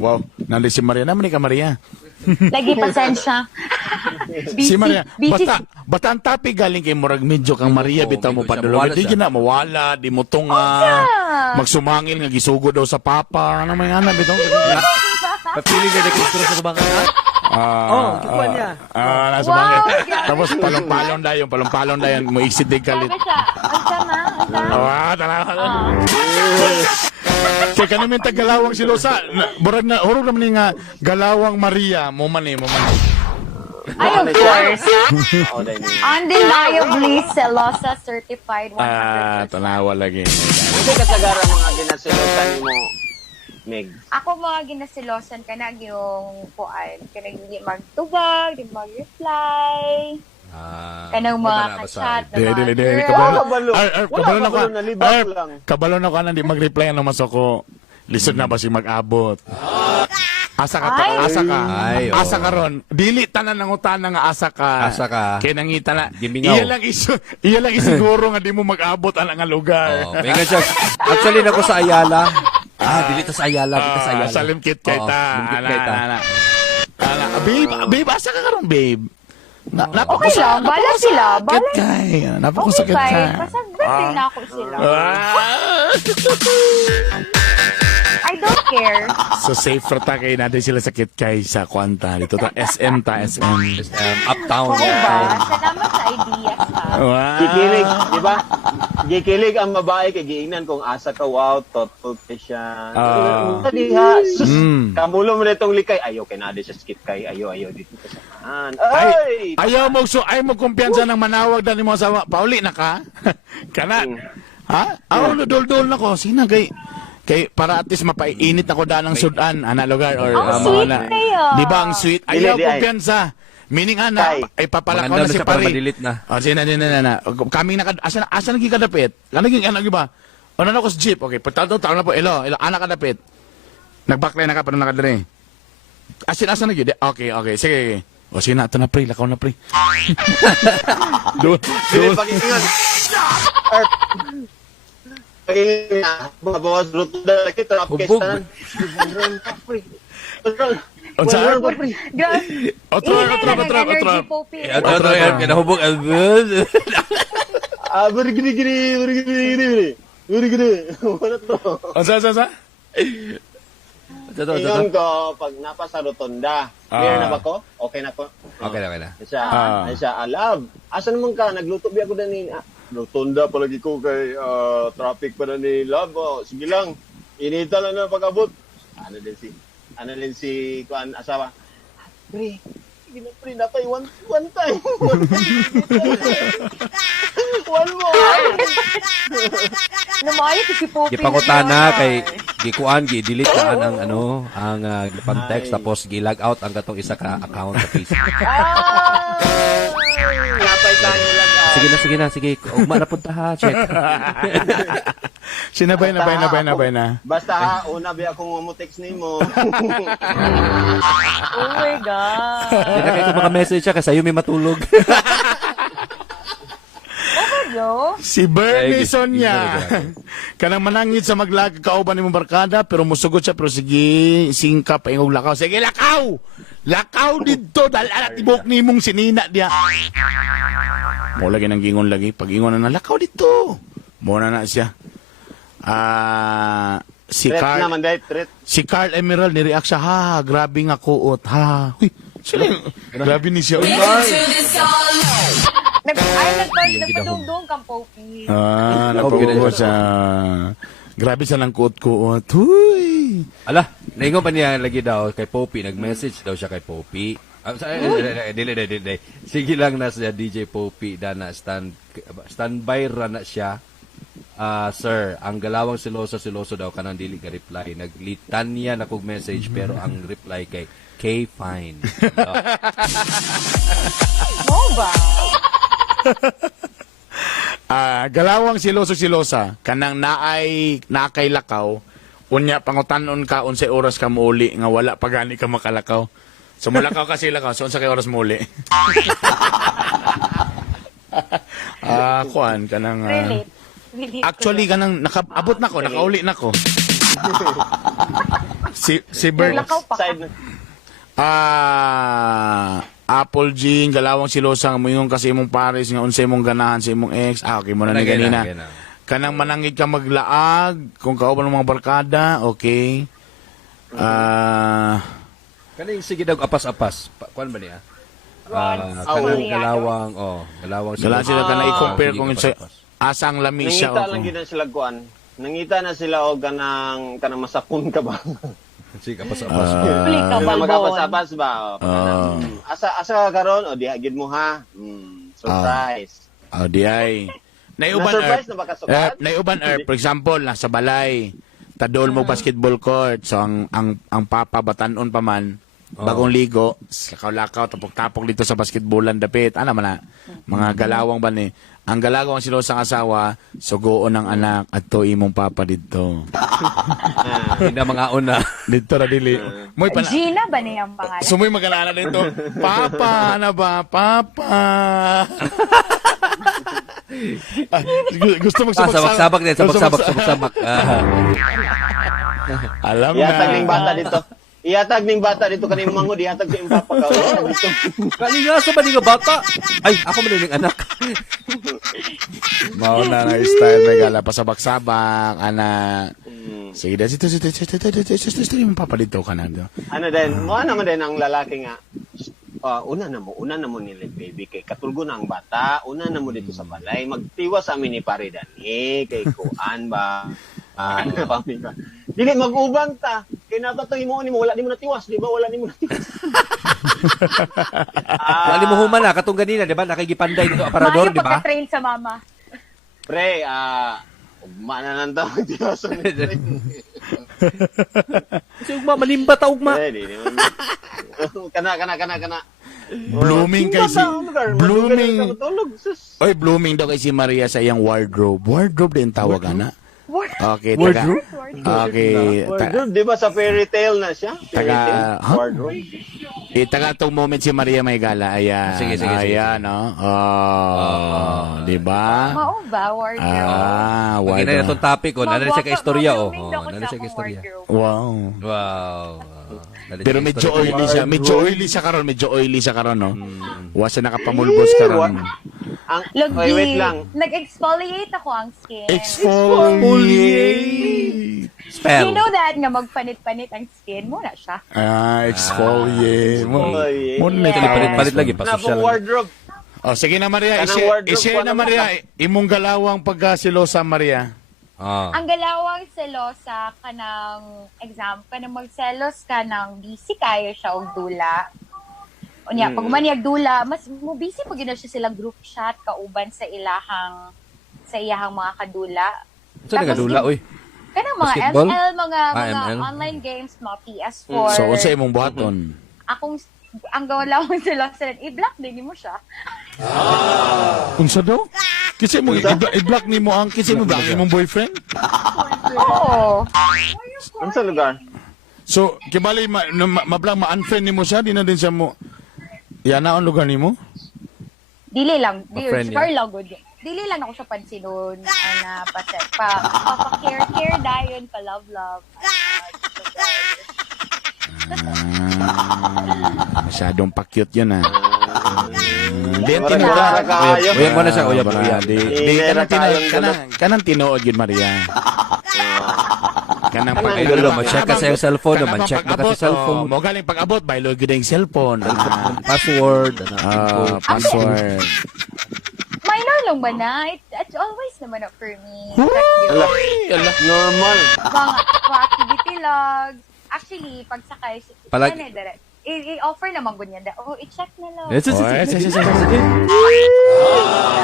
Wow. Nandun si Maria. Naman ni ka, Maria. Lagi pasensya. Si Maria. busy. Basta ang topic galing kay Murag medyo kang Maria Oo, bitaw mo medyo siya, padulong. mawala Di siya. na mawala, di mo tunga. Magsumangil nga gisugo daw sa papa. Ano may anak bitaw? Papili niya na kustro sa bangka. Kikuha niya. Nasumangil. Wow, grabe. Tapos palong-palong dayon. Mo exit din kalit. Sabi siya, ang sama. Tanawa. Kaya kanamin galawang si Losa. Burag na, hurog naman nga galawang Maria. Mo man. Ay, of course. Oh, dahil Undeniably Celosa certified 100%. Tanawa lagi. hindi kasagaran mga ginasilosan mo, Meg. Ako mga ginasilosan ka na yung kuan. Kanang hindi magtubag, hindi mag-reply. Kanang mga ka-chat na mga girl. Kabalo. Kabalo na ko. nalibak lang. Kabalo na ko na di mag-reply ang naman ko. Lisod na ba si mag-abot? Asa ka. Ay, oo. Asa ka ron. Dili tanan ng utana nga asa ka. Asa ka. Kaya nangita na. Gimingaw. Iya lang isiguro nga di mo mag-abot ang nga lugar. May nga siya. Actually, nako sa Ayala. Dili ta sa Ayala. Kita sa Ayala. Sa limkit kay ta. Limkit kay ta. Babe, asa ka karon, babe? Okay lang, bala sila. Bala Napakusakit okay, ka. pasag birthday na ako sila. I don't care. So safe rata kayo natin sila sakit kay sa kwanta. Dito ta SM. Uptown. Oo ba? Salamat sa ideas ha. Gikilig, di ba? Gikilig ang babae kay giingnan kung asa ka, wow, thoughtful ka siya. Diha, sus, kamulo mo nitong likay. Ayaw kay nade siya skip kay. Ayaw, dito ka samahan. Ay! Ayaw mo kumpiyansa ng manawag dali mo sa Pauli na ka. Kanan. Ha? Dol-dol na ko. Sina kay para at least mapaiinit ako daan ng sudan ana lugar or Ang sweet kayo. Di ba ang sweet? Ayaw Dili, ay. kumpiyansa. Meaning ay papalakaw na Maganda si siya para pari. madilit na. Sina. Kami asa naging kadapit. Kanaging ano ba? Ano na ko sa jeep. Okay, pagtataw na po. Elo, anak kadapit. Nagbaklay na ka pa nung nakadali. Asa naging? Okay. Sige. O sina, ito na pre. Lakaw na pre. Doon. Dili pag-ingat. Pag-ingat. Mga bawas rotuda na kita. Hubog. Unsa? Grabe. Otro. Energy Poppy. Ito, kinahubog. Buri-gini. Wala to. Unsa? Ito. Ingon ko, pag napasa rotonda, clear na ba ko? Okay na ko? Okay na. Siya, love, asa naman ka? Nagluto biya ko na ni, rotonda palagi ko kay traffic pa na ni love. Sige lang, inita lang na pag-abot. Ano din si kuan asawa? Pre, sige na pre, napay one time. One more. Lumayo si Poppy. Gipangutana kay gikuan gi-delete kaan ang ang gipang text tapos gi-log out ang katong isa ka account sa Facebook. Napay tayo lang. Sige. Ugma na punta ha, check. Sinabay na. Basta ha, una ba akong mamutext nimo. Oh my God. Hindi na kayo maka-message siya kasi ayaw may matulog. Yo. Si Bernie Ay, Sonia. Kanang manangit sa maglag kauban ni mong barkada pero musugot siya pero sige singkap ingog lakaw. Sige lakaw. Lakaw dito dahil alat ibok ni mong sinina dia. Mo lagi nang gingon lagi pag ingon na lakaw dito. Mo na siya. Si Threat Carl naman dahil, threat. si Carl Emerald ni-react siya, ha, grabe nga kuot, ha. Uy, sila grabe ni siya. Uy, Carl. Nagpadungdung kang Popi. Napabuo siya. Grabe siya ng kuot-kuot. Huy. Ala, naingon pa niya lagi daw kay Poppy, nag-message daw siya kay Poppy. Dili. Sige lang na siya DJ Poppy na standby ra na siya. Sir, ang galawang siloso daw kanang dili ka reply. Naglitan niya na kog message pero ang reply kay K-Fine. Mo ba? Galawang silosa kanang naakay lakaw unya pangutanon ka unsay oras ka muuli nga wala pa gani ka makalakaw. So mulakaw ka sila ka so unsa kay oras muuli. Kuan kanang Relate. actually kanang nakaabot nako, nakauli nako. si Bert Lakaw pa ka. Side na. Apple Jean, galawang silosa nga moingon kasi imong pares nga unsay imong ganahan sa imong ex. Okay mo na ni ganina. Kanang manangit ka maglaag kung kauban ng mga barkada, okay. Kaning sige daw apas-apas. Kuan ba niya? Rods. Kanang Aliado. galawang Galang sila ka na i-compare kung sige, asang lami siya. Nangita lang gina sila kuan. Nangita na sila og kanang masakon ka ba? Sige, apas-apas. Uli ka, Kanang balbon. magapas-apas ba? Asa karon o dihagid mo ha. Surprise. Di ay. Naiuban Na-surprise na ba kasukat? naiuban for example, nasa balay. Tadol mo basketball court. So ang papa batanon pa man bagong ligo, lakaw-lakaw, tapok-tapok dito sa basketballan dapit. Ano man na? Mga galawang ba ni? Ang galawang silosang asawa, sugoon ng anak at to imong papa dito. Hindi mga una. Dito ra dili. Moy pa Gina ba niya ang pangalan? Sumoy mag-alala dito. Papa, ano ba? Papa. Gusto mo Sabak-sabak din, sabak-sabak. Alam Ihatag ning na. bata dito. Ihatag ning bata dito kanimo mangod, ihatag sa imong papa ka. Kanina sa ba nga bata? Ay, ako man yung anak. Mauna na style may gala pa sabak-sabak, ana. Sige, dito yung papa dito ka na. Ano din, mo naman din ang lalaki nga. Una na mo nila baby kay katulgo na ang bata, una na mo dito sa balay, magtiwas sa amin ni pare Dani kay kuan ba. Pamilya. Dili mag-ubang ta. Kay natatoy mo ni mo wala ni mo natiwas, di ba? Wala ni mo natiwas. Wali mo human na, katong ganina, di ba? Nakikipanday dito aparador, di ba? Pagka-train sa mama. Pre, ugma na lang daw magtiwas. Kasi ugma, malimba ta ugma. Pre, di naman. Kana. Blooming kay si Blooming. Sus. Oy, blooming daw kay si Maria sa iyang wardrobe. Wardrobe din tawag ana. Okay, taga. Okay, Wardrobe, di ba sa fairy tale na siya? Fairy Taga- tale? huh? Wardrobe. taga tong moment si Maria may gala. Ayan. Sige. Ayan, no? Di ba? Mao ba, wardrobe? Pag wardrobe. na itong topic, nana siya ka istorya, Blooming daw ko nana sa siya ka akong istorya. wardrobe. Wow. Wow. Pero medyo oily siya. Medyo oily siya karon, no? Wa siya nakapamulbos karon. Wait, wait lang. Nag-exfoliate ako ang skin. Exfoliate. Spell. You know that nga magpanit-panit ang skin mo na siya. Exfoliate. Yeah. Palit lagi, Na pasosyal. pong wardrobe. Oh, sige na Maria, Kanang wardrobe i-share ko na naman Maria, imong galawang pagkasilosa Maria. Ang galawang selosa ka ng exam, ka ng magselos ka ng busy kayo siya og dula. Unya, pag maniyag dula, mas mo busy pag gina siya sila group chat kauban sa iyahang mga kadula. Saan nga dula, oy? Kanang mga Basketball? ML, mga ML. online games, mga PS4. So, unsa imong buhaton? Ang gawalawang sila sa i-block din mo siya. Unsa daw? Kasi mo i-block nimo ang kasi mo ba ang imong boyfriend? Oo. Ano sa lugar? So, kibali mablang ma-unfriend nimo siya, di na din siya mo. Yan na ang lugar nimo? Dili lang. Ma-friend Scar lang good. Dili lang ako siya pansinon. Ana, pa-care dayon, pa-love. Masyadong pa-cute yun ah. Di ang Wala tinuod. ka kaayo. Uyab mo na siya, uyab mo Di, yan. di, Wala ka kaayo. kanang tinuod yun, Maria. Kanang pag Idol, mag-check ka sa iyong cellphone, mag-check mo ka sa cellphone. Mo galing pag-abot, baylo gyud ang cellphone. Password, Password. Minor lang ba na? It's always naman up for me. Normal. Mga activity logs. Actually, pag sakay, i-offer naman ganyan. I-check na lang. Yes,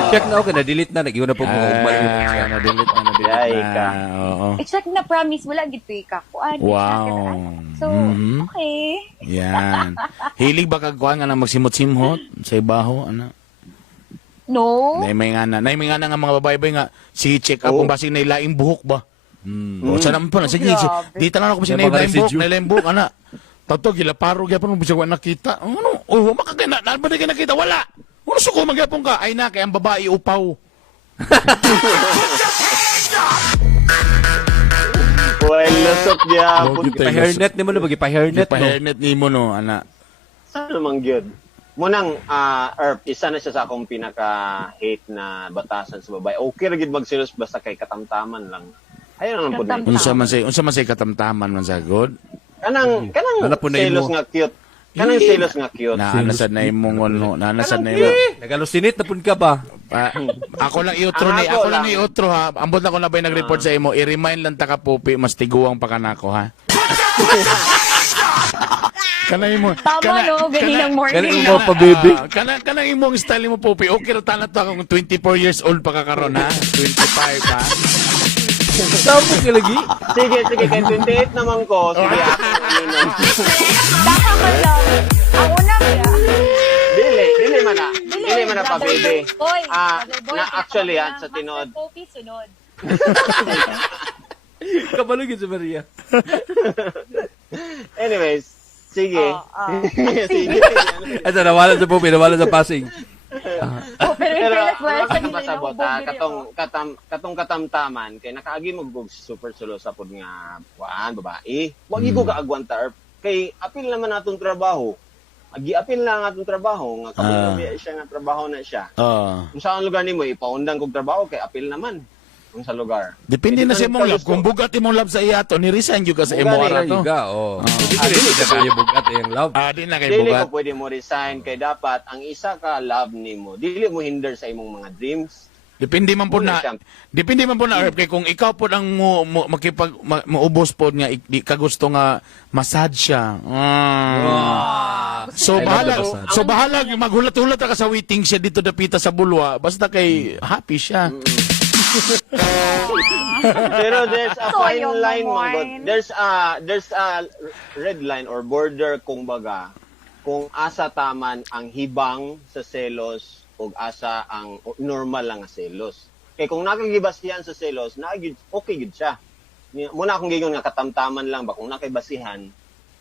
Check na ako, na-delete na, nag-iwan na po mo. Na-delete Yay na. ka. Oo. I-check na, promise. Wala gito ka. Wow. So, Mhm. okay. Yan. Hilig ba kagkuhan nga na magsimot-simhot sa ibaho? Ano? No. Naimay nga na nga mga babae nga si check up kung basig na ilaing buhok ba. O sa naman po na sige. Grabe. Di tanan ako basig Yung na mga ilaing buhok, residue. na ilaing buhok ana. Tato gila paro gyapon mo bisag wa nakita. Ano? Oh, makagana na ba na nakita wala. Uno suko magyapon ka ay na kay ang babae upaw. Well, lusok niya. Pa-hairnet ni mo na, pa-hairnet no. Pa-hairnet nimo no ana. Saan naman yun? Munang, Erp, isa na siya sa akong pinaka-hate na batasan sa babae. Okay ra gid magsilos basta kay katamtaman lang. Ayun ang po din. Unsa man say katamtaman man sa god. Kanang Wala po na selos imo. nga cute. Kanang selos nga cute. Naanasad na imong ono, naanasad na imo. Nagalusinit na pun ka ba? Ako lang iutro ni, ako lang iutro ha. Ambot na ko na ba nag-report sa imo, i-remind lang ta ka pupi, mas tiguang pa kanako ha. Kanang imo. Tama no, ganinang morning. Kanang mo pa, baby. Kanang imong style mo pupi. Okay ra tanat to akong 24 years old pa ka karon ha. 25 ha. Sabo ka lagi? Sige, kay 28 naman ko. Sige, ako aminon. Baka man lang. Ang una kaya. Dili man na. Dili man na pa, baby. Boy, Actually, sa tinood. Kopi, sunod. Kabalugin si Maria. Anyways, sige. Sige. Ito, nawala sa pupi, nawala sa passing. Oh, pero Pero wala sa ano pasabot katong katamtaman kay nakaagi mo gug super sulo sa pod nga kuan babae. Wa gyud ko kaagwanta kay apil naman natong trabaho. Agi apil na nga atong trabaho nga kami siya nga trabaho na siya. Kung saan lugar nimo ipaundan kog trabaho kay apil naman kung sa lugar. Depende na sa imong love. Kung bugat imong love sa iya to, ni-resign jud ka sa imo ara to. Ayuga, oh. Hindi na kayo bugat yung love. Di na kay Dili bugat. ko pwede mo resign kay dapat ang isa ka love nimo. Dili mo hinder sa imong mga dreams. Depende man po na Herb, kay kung ikaw po ang maubos po nga di ka gusto nga massage siya. So bahala maghulat-hulat ka sa waiting siya dito dapita sa bulwa basta kay happy siya. Pero there's a So, fine yung line mamoy. mo. There's a red line or border kung baga kung asa taman ang hibang sa selos o asa ang normal lang nga selos. Kay kung nakagibasihan sa selos, okay gid siya. Muna akong gigon nga katamtaman lang ba kung nakibasihan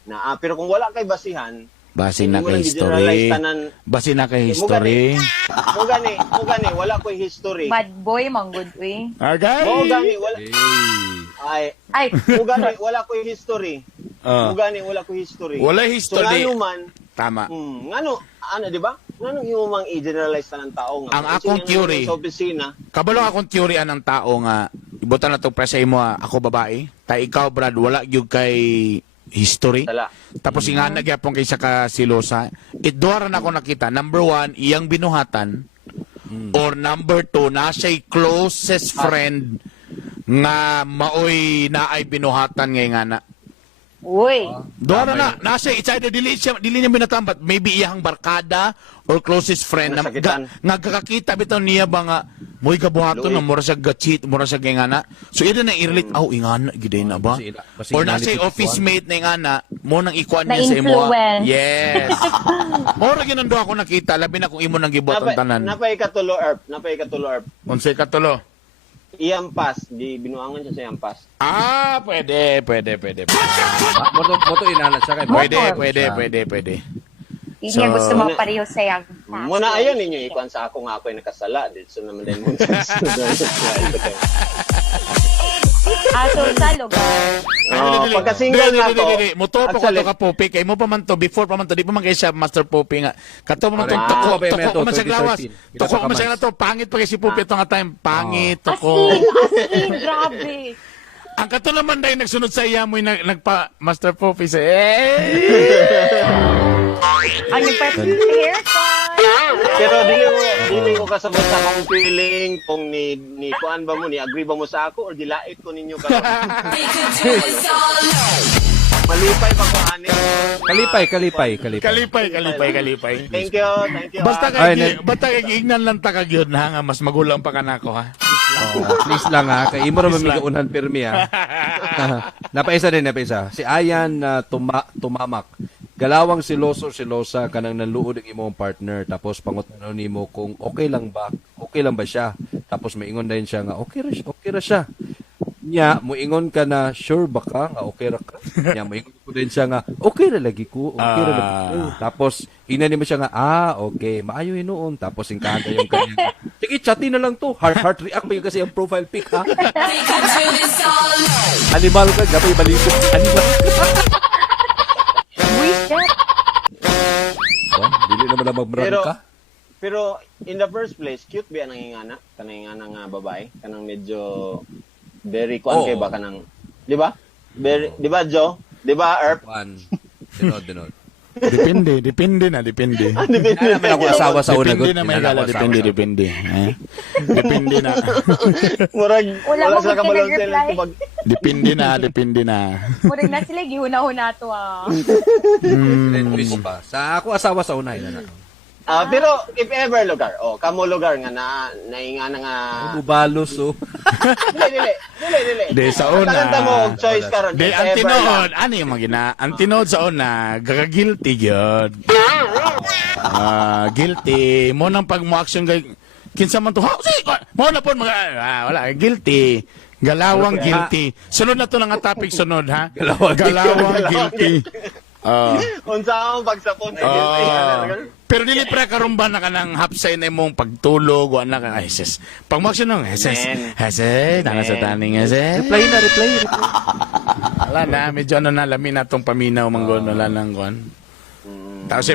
na pero kung wala kay basihan, Basi na hindi mo kay lang history. i-generalize tanan. Basi na kay history. Mo gani wala ko'y history. Bad boy, manggod, we. Okay. Mo gani wala Ay, mo gani wala ko'y history. Mo gani wala ko'y history. Wala So history. ngano man, Tama. ngano di ba? Ngano yung mang i-generalize ta ng tao nga. Ang Kasi akong yan theory. Sa opisina. Kabalo akong teorya ng tao nga ibutan na to presa mo ako babae. Ta ikaw Brad wala gyud kay history. Tala. Tapos nga nagyapon kay sa kasilosa. Idwara na ako nakita. Number 1, iyang binuhatan. Or number 2, na siya'y closest friend nga maoy na ay binuhatan ngay nga na. uy. Dwara na, nasa it's either dili niya binatambat, maybe iyang barkada or closest friend na Nasakitan. nagkakakita bitaw niya ba nga Mo'y kabuhaton na mura sa cheat, mura sa ingana. So ida na i-relate, ingana giday na ba? Basi Or ina nasa ni office mate na ingana, mo nang ikuan Na niya sa imo. influence. Yes. Mura ginando ako nakita, labi na kung imo nang gibuhat ang tanan. Napay katulo Erp. Unsay katulo? Iyampas, di binuangan siya sa iyampas. Pwede. Moto inana siya kay Pwede. Hindi niya gusto magpareho sa yang. Muna ayan ninyo ikuan sa ako nga ako'y nakasala. Dito naman din mo. So sa lugar. Pagka-single na ako. Motor pa ko actually, to ka Popi, kay mo pa man to, before pa man to, di pa man kayo siya Master Popi nga. Kato pa man to, Correct. toko Ako, Bemeto, ko man sa glawas. 2013. Toko ko man siya na to, pangit pa kay si Popi ito nga time. Pangit, As toko. in, grabe. Ang kato naman dahil nagsunod sa iya mo, nagpa Master Popi sa, Ang yung perfect haircut. pero dili ko kasabot sa akong feeling kung ni kuan ba mo, ni agree ba mo sa ako or dilait ko ninyo karon. We could do this all alone. Malipay pa ko ani. Kalipay. Thank you. Basta Ay, kay ignan lang ta kag yun ha, nga mas magulang pa kanako ha. Please lang ha, kay imo ra mamigaunhan pirmi ha. Napaisa. Si Ayan tumamak. Galawang silosa kanang nanluod ang imong partner tapos pangutano nimo kung okay lang ba siya. Tapos maingon din siya nga okay ra siya. Nya moingon ka na sure ba ka nga okay ra ka? Nya moingon ko din siya nga okay ra lagi ko. Tapos ina nimo siya nga okay maayo hinuon tapos ingkada yung kanya. Sige chatin na lang to. Heart react pa yun kasi ang profile pic ha. We could do this all alone. Animal ka gabay balisod. Animal. Reset. Dili naman na magbrand ka. Pero in the first place, cute ba ang ingana? Kanang ingana nga babae, kanang medyo very kuan kay ba kanang, di ba? Very, di ba Joe? Di ba Erp? One. Denod. Depende na. Naman ako asawa sa una. Depende na may gala, depende. Depende na. Murag Wala wala mo sila gud kabalong nag-reply. tubag. Depende na. Murag na sila, gihuna-huna to Twist pa. Sa ako asawa sa una. Ina na. Pero if ever lugar, kamo lugar nga naingana nga Bubalos dili. Di, sa una. Taganta mo og choice karon. Di, if ang ever tinood, lang. ano yung magina? Ang tinood sa una, gagagilty yun. Guilty. Mo nang pag mo action kay kinsa man to, mo na po wala, guilty. Galawang guilty. Sunod na to lang ang topic sunod, ha? Galawang guilty. Unsa ang pagsapon ay Pero dili pre karumba na kanang hapsay na imong pagtulog wa na ka ay sis. Pag mo action nung tanga sa taning Reply na. Wala na, medyo na lamin na tong paminaw manggon wala nang kuan. Tapos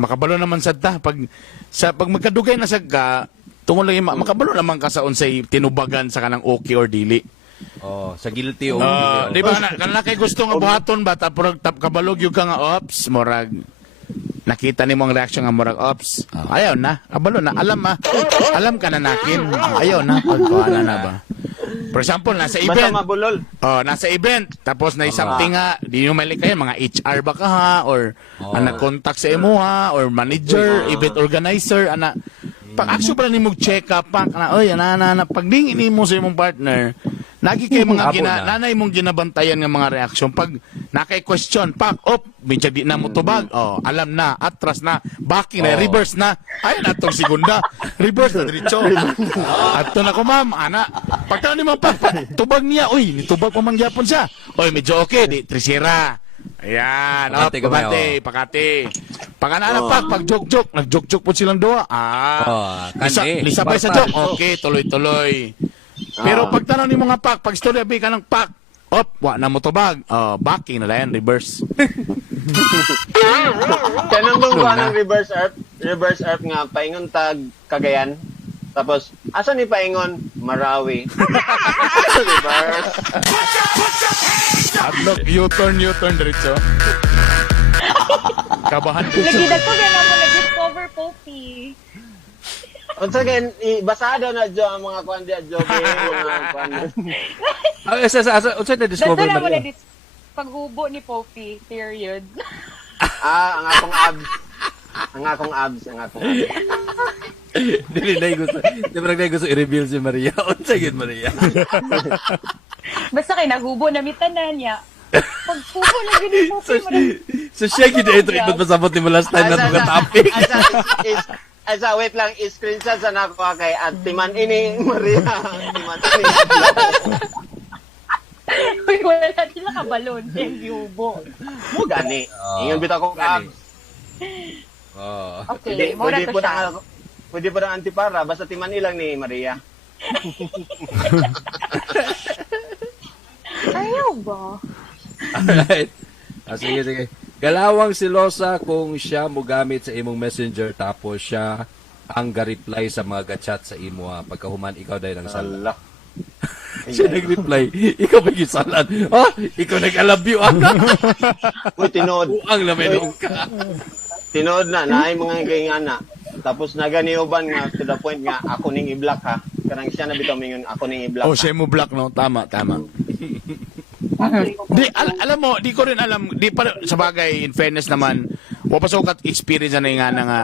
makabalo naman sad ta pag magkadugay na sad ka tungod lang makabalo naman ka sa unsay tinubagan sa kanang okay or dili. Sa guilty o Di ba kana kay gusto nga buhaton ba tapos kabalog yung ka nga ops morag nakita nimo ang reaction nga murag ops. Ayaw na, kabalo na, alam ka na nakin. Ayaw na, pagkuana na ba. For example, nasa basta event. mabulol. Nasa event. Tapos na something nga, di nyo mali kayo, mga HR ba ka ha? Or nag-contact sa imo ha? Or manager, event organizer, ana. Pag actually pala ni mo check up, pag dingin mo sa imong partner, lagi kay mga nanay mong ginabantayan ng mga reaksyon. Pag nakay question, medyo di na mo tubag, alam na, atras na, backing na, reverse na, ay natong segunda, reverse na diretso. At to na ko ma'am, pagka ni mo tubag niya, nitubag pa mangyapon siya. Medyo okay, di, trisira. Ayan, pakati. Pag joke-joke, nag-joke-joke po silang dua. Lisabay sa joke, okay, tuloy-tuloy. Pero pag tanong ni mga pag story abi ka ng wa na mo tubag. Backing na yan, reverse. Kanang dunggan ng reverse Erp nga paingon tag Cagayan. Tapos asa ni paingon Marawi. Reverse. Look, U-turn diretso. Kabahan diretso. Nagidag ko gano'n mo nag-discover Poppy. Once again, basado na Jo ang mga kuan dia Jo. Unsa na discover Dito na mo man? paghubo ni Poppy, period. ang akong abs. Dili na gusto. Di ba na gusto i-reveal si Maria? Unsa gid Maria? Basta kay naghubo na mitanan niya. Pag pupo lang yun yung pupo mo na. So siya gid ito ikot pasabot ni mo last time na mga topic. Asa, wait lang, screenshot sa nako kay Antiman ini Maria. Antiman ini. Uy, wala sila kabalon. Yung yubo. Mo gani. Ingon bitaw ko gani. Oh. Okay, mura to siya. Pwede pa ang antipara, basta timan ilang ni Maria. Ayaw ba? Alright. Sige. Galawang silosa kung siya mo gamit sa imong messenger tapos siya ang ga-reply sa mga chat sa imo pagkahuman ikaw dahil ang sala. Allah. Siya nag-reply, ikaw ba gisalan? Oh, ikaw nag-alabyo Uy, tinood. Ang laminong ka. Tinood na, naay mga gayngana. Tapos naganiuban nga to the point nga ako ning i-block ha. Karang siya na bitaw mingon ako ning i-block. Oh, siya mo block, no? Tama. Alam mo, di ko rin alam, di pa, sa bagay, in fairness naman, wapasukat experience na nga,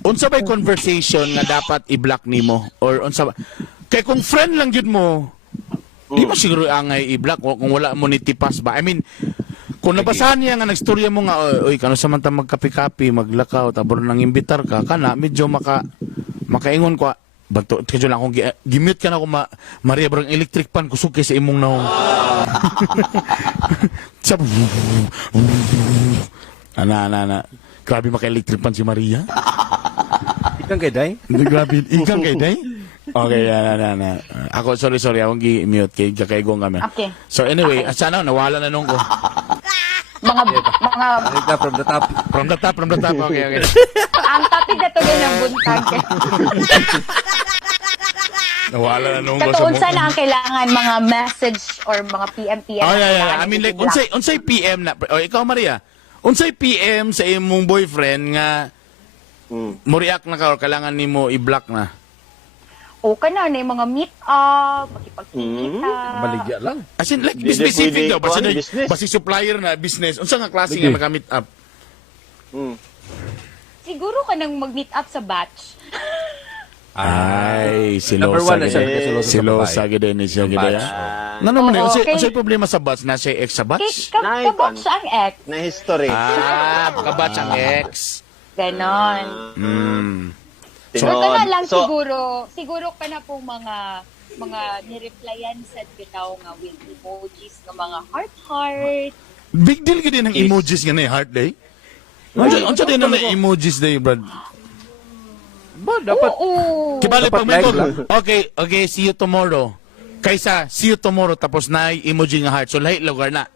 unsa ba'y conversation nga dapat i-block nimo or unsa ba, kaya kung friend lang yun mo, di mo siguro angay i-block kung wala mo ni tipas ba, I mean, kung nabasahan niya nga, nagstorya mo nga, oy, kano samantang magkapi-kapi, maglakaw, tabor nang imbitar ka, kana, medyo makaingon ko, bato, kadyo lang akong gimute ka na ako Maria barang electric pan kusog kay sa imong naong. Ana. Grabe maka-electric pan si Maria. Ikang kay Day? Hindi, grabe. Ikang kay Day? Okay, na. Ako, sorry. Akong gi-mute kay kakaigong kami. Okay. So anyway, sana nawala na nung ko. Mga Ika from the top. From the top. Okay. ang topic na tuloy ng buntag. Nawala na nung ko Katuon sana ang kailangan mga message or mga PM. Oh, yeah. I mean, like, unsay PM na, o ikaw, Maria, unsay PM sa imong boyfriend nga, mo react na ka or kailangan ni mo i-block na? O ka na yung mga meet up, makipagkikita. Maligya lang. As in, like, Hindi specific pwede daw. Basta, kuhan, business. basta supplier na business. Unsa nga klase Sige. nga makamit up? Siguro ka nang mag-meet up sa batch. Ay, Number silosa one na siya, nagkasilosa sa silosa babae. gid ni siya gid. Batch. Ano naman Oo, unsay okay. unsay problema sa batch na siya ex sa batch? Kabatch ang ex. Na history. Kabatch ang ex. Ganon. So, ka na lang siguro ka na po mga nireplyan sa bitaw nga with emojis ng mga heart. Big deal gid ng emojis nga na heart day. Unsa din na emojis day, brad? Ba, dapat Oo. Kibali Dapat pag may like lang. okay, see you tomorrow. Kaysa see you tomorrow tapos na emoji nga heart. So lahi lugar na.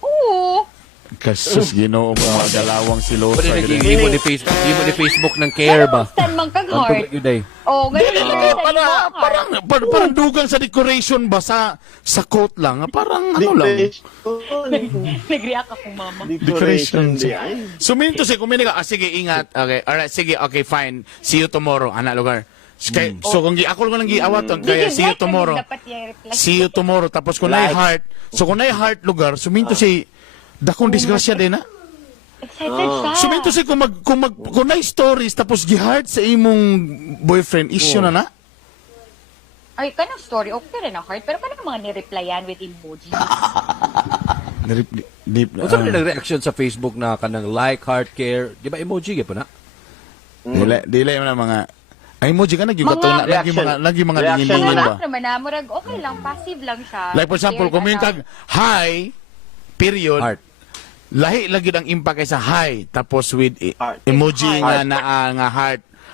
Oo. Kasus Ginoo mga dalawang silosa. pwede gid. naging imo ni Facebook ng care ba? Stand man kag Ang heart. tubig yun Day. Oh, ganun Parang dugang sa decoration ba sa coat lang. Parang ano lang. Nag-react ako, mama. Decoration di ay. Suminto si kumini ka. Sige, ingat. Okay, alright. Sige, okay, fine. See you tomorrow. Ana lugar. So kung ako lang nang giawaton kaya see you tomorrow. See you tomorrow. Tapos kung na heart. So kung na heart lugar, suminto si dakong disgrasya din na. Excited siya. Suminto si kung na stories tapos gi-heart sa imong boyfriend issue na. Ay, kanang story, okay rin ang heart. Pero kanang mga nireplyan with emojis. Deep. Unsa man nag-reaction sa Facebook na kanang like, heart, care, di ba emoji gyud na? Dili man mga ay emoji ka naging katuna reaction. lagi mga Reaction lingin-lingin ba. Ano naman na, murag okay lang, passive lang siya. Like for example, kung may tag hi period Heart. lahi lagi ang impact kaysa hi tapos with Heart. emoji Heart. nga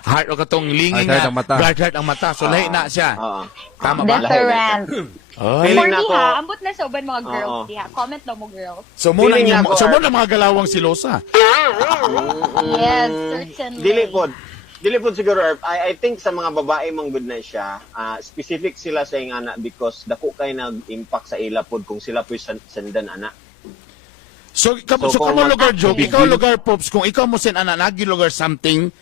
heart o katong lingin Heart nga ang mata. heart ang mata so lahi na siya. Oo. Tama ba? Deterrent. Ay. Feeling For na ako- diha, ambot na sa uban mga girls Oo. diha. Comment daw mo girls. So mo Feeling lang ako, so mo lang mga galawang silosa. Yes, certainly. Dili pod siguro Erp. I think sa mga babae man good na siya. Specific sila sa ing ana because dako kay nag-impact sa ila pod kung sila po'y sandan ana. So So, kamo kung lugar job, big ikaw deal. lugar pops kung ikaw mo sen ana nagi lugar something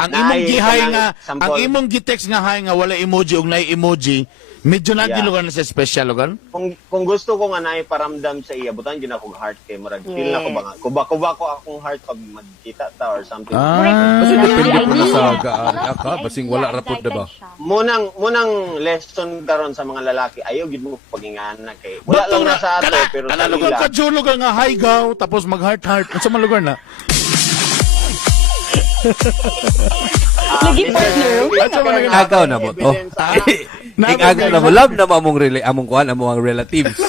ang imong gihay nga, sample. ang imong gitext nga hay nga wala emoji ug nay emoji, medyo nagilugan na sa special lugar. Kung gusto ko nga naiparamdam sa iya, butan gina kong heart kay murag feel na ko ba nga. Kuba ko akong heart pag magkita ta or something. Kasi Yeah. depende po na sa Yeah. gaan ka, basing wala rapod na ba? Munang lesson karon sa mga lalaki, ayaw gid mo pagingana kay wala lang na sa ato pero sa lugar ila. ka Jun, lugar nga hi gaw tapos mag heart unsa man lugar na? Lagi partner. Agaw na mo to. Ing agaw na mo, love na mo among kuan, among relatives.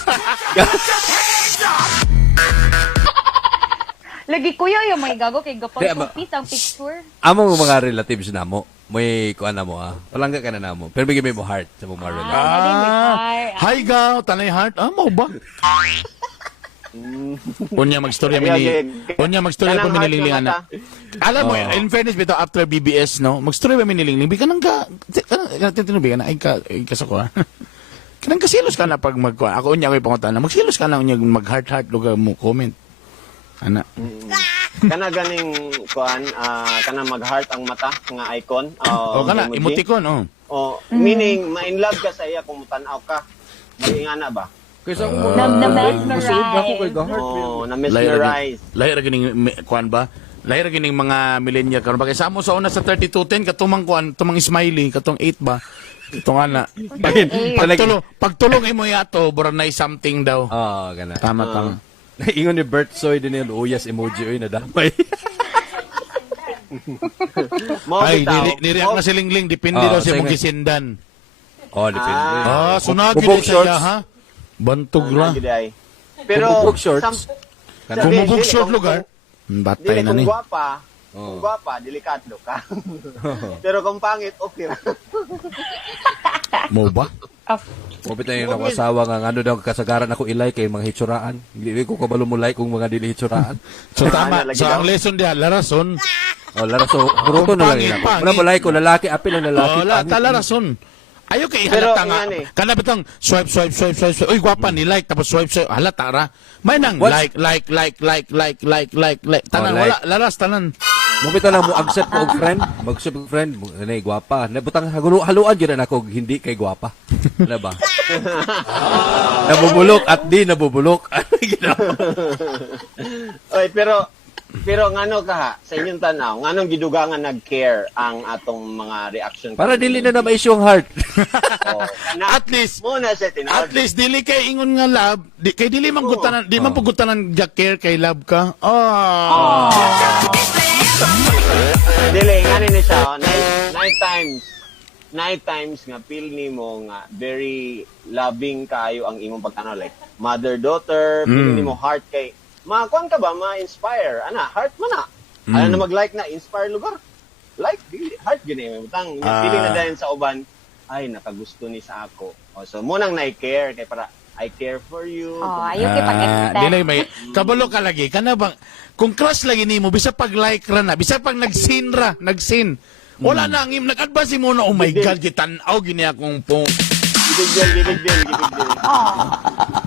Lagi kuya yung may gago kay gapang Di, ama- tupis ang picture. Among mga relatives na mo, may kuan na mo palangga ka na namo. Pero bigyan mo heart sa mga relatives. Hi gaw tanay heart. Mo ba? Unya magstorya pa minilinglingan na. Alam mo, in fairness bitaw after BBS no, magstorya pa minilingling bi kanang ka tinubi na ay ka sa ko. Kanang kasilos ka na pag magkuan. Ako unya ko'y pangutana. Magsilos ka na unya mag heart lugar mo comment. Ana. Kana ganing kuan kana mag-heart ang mata nga icon. O kana emoji. emoticon oh. Meaning ma-in love ka sa iya kung tan-aw ka. Magingana ba? Kaysa mo Na-mesmerize. masulod ako kay heart. Na mesmerize. Lahir gining kuan ba? Lahir gining mga millennial karon bakay sa mo sa una sa 3210 katumang kuan, tumang smiley, katong 8 ba? Itong ana. Pagtulong imo yato, buranay something daw. Gana. Tama. Ingon ni Bert Soy din yun, uyas emoji oy nadamay. Mo Ay, bitaw. nireact na si Lingling, depende daw sa sige. mong gisindan. Depende. Sunagi Bubog din shorts. siya, ha? Bantog ra. Giday. Pero Kumubog shorts. Kumubog short lugar. Batay Dili na ni. kung gwapa, delikado ka. Pero kung pangit, okay ra. Mo ba? Mabit na yung asawa nga ano daw kasagaran ako ilay kay mga hitsuraan. Hindi ko kabalo mo like kung mga dili hitsuraan. So tama. Lagi So daw. ang lesson diha, larason. Lara so ruto na lang Pangit, yun. pangit. Wala mo like ko lalaki, apil ang lalaki. Oh, pangit. larason. Ayaw kay Pero, halata nga. yan eh. Kana bitang swipe. Uy, gwapa ni like tapos swipe. Halata ra. May nang What? like. Tanan like. wala, laras tanan. Mabit na lang mo accept ko og friend. Mag-accept og friend. Nay gwapa. Nabutang haluan gyud na ako hindi kay gwapa. Ano ba? Nabubulok at di nabubulok. Ano ginawa? Oy, pero ngano ka ha, sa inyong tanaw, nganong gidugangan nag-care ang atong mga reaction? Para dili na ma-issue ang heart. At least, muna sa tinawag. At least dili kay ingon nga love, di man gutanan, di man pugutanan care kay love ka. Dili, ngani ni siya, night times nga feel nimo nga very loving kayo ang imong pagtanaw, like mother-daughter, feel nimo heart kay makuan ka ba, ma-inspire, heart mo na. Ano na mag-like na, inspire lugar. Like, dili, heart gini, butang, feeling na dahil sa uban, ay, nakagusto ni sa ako. So, munang na-care, kay para, I care for you. Ayaw kay pag-expect. Dili may kabalo ka lagi kana bang kung crush lagi nimo bisa pag like ra na, bisa pag nag-sin ra, nag-sin. Wala na ang nag-advance mo na oh my god gitan-aw gini akong po. Gibig din.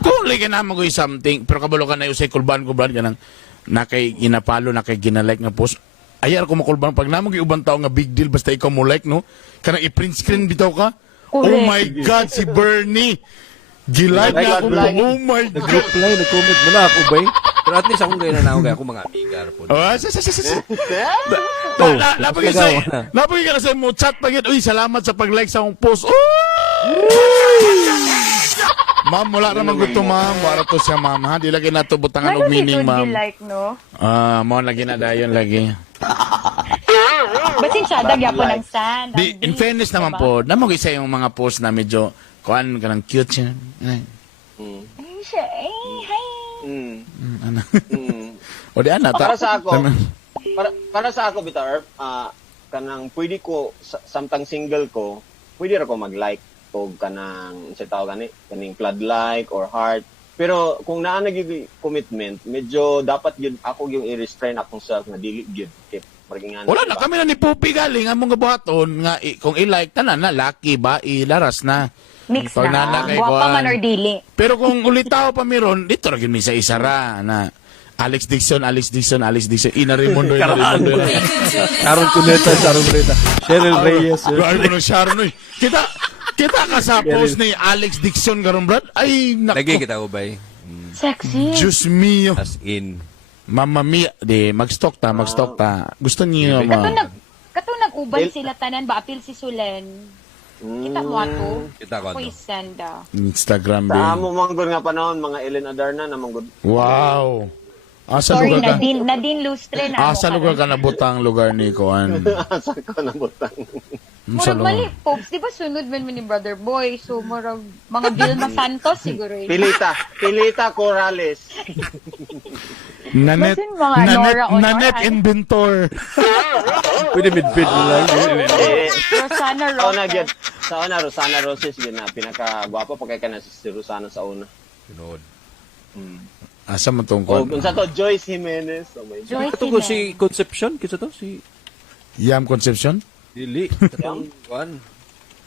Kung lagi na mo something pero kabalo ka na usay kulban kanang nakay ginapalo nakay ginalike nga post. Ayar ko makulban pag namo giubang tao nga big deal basta ikaw mo like no. Kanang i-print screen bitaw ka. Oh Correct. my god si Bernie. Gilike na ako. Oh my god. Nag-reply, nag-comment mo na ako ba? Pero at least akong gaya na ako mga amigar po. Napagay ka na sa mo chat pag yun. Uy, salamat sa pag-like sa akong post. Ma'am, wala naman gusto ma'am. Wala to siya ma'am. Ha? Di lagi na to butangan og meaning ma'am. like, no? Mo lagi na dayon lagi. Basin siya, dagya po ng sand. Di, in fairness naman po, namog isa yung mga post na medyo kuan ka ng cute siya. Ay. Ay, siya, hi. Ano? O di ana Para sa ako, para sa ako bitar, kanang pwede ko samtang single ko, pwede ra ko mag-like o kanang sa tao kaning flood like or heart. Pero kung naa nagig commitment, medyo dapat yun ako yung i-restrain akong self na dili gyud kay maging wala na kami na ni Pupi galing among gabuhaton nga kung i-like tanan na lucky ba ilaras na. Mix Pag na. nana kay Guwapa kuwan. man or dili. Pero kung ulitaw pa meron, dito ra gyud mi sa isa ra na Alex Dixon. Ina Raimundo. Sharon Cuneta. Cheryl Reyes. Ay, mo ng Sharon, oy. Kita ka sa post ni Alex Dixon karon brad. Ay, Lagi nako. kita ko bay. Sexy. Diyos mio. As in. Mamma mia. Di, mag-stock ta. Gusto niyo Kato nag-uban sila tanan ba? Apil si Sulen. Kita mo ato. Kita ko Ako'y ato. senda. Instagram Sa din. amo manggod nga panahon, mga Ellen Adarna na manggod. Wow. Asa Sorry, lugar ka? Nadine Lustre na Asa mo lugar ka nabutang lugar ni Kuan? Asa ko na butang. Murag mali, Pops. Di ba sunod man ni Brother Boy? So, murag mga Vilma Santos siguro yun. Pilita Corrales. Nanet, Basin mga Nora Honor, Nanet ano? Inventor. Pwede mid-bid mo lang. Rosana Sa una, Rosa. gyud. Sa una, Rosana Roses, yun na. Pinaka-gwapo pa kay ka na si Rosana sa una. Tinood. Asa mo tong O, Kuan? kung sa to, Joyce Jimenez. Oh my God. Joyce Ito ko Jimenez. si Concepcion. Kisa to? Si Yam Concepcion? Dili. Katong Juan.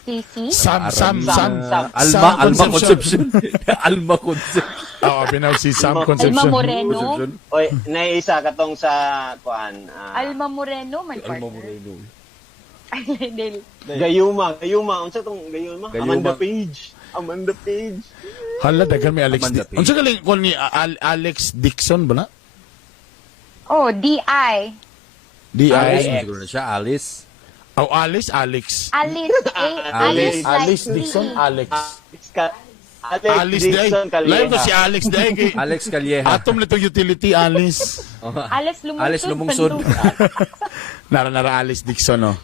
Sisi. Sam. Alma Concepcion. Alma Concepcion. Oo, pinaw si Sam Alma Concepcion. Moreno. Oy, naisa katong sa, kuan, Alma Moreno man Alma partner. Moreno. Ay, Del. Gayuma. Unsa tong Gayuma? Gayuma. Amanda Page. Hala, dagan may Alex Amanda Dixon. Unsa galing ko ni Alex Dixon ba na? Oh, D.I. Alice. D.I. Siguro na siya. Alice. Oh, Alex. Alice. Alice. Alice Dixon. Alex. Alice Day. Dixon Layo to Calleja. si Alex Day. Kay Alex Calleja. Atom nito utility, Alice. Alice Lumungsod. Alice Lumungsod. Nara Alice Dixon, oh.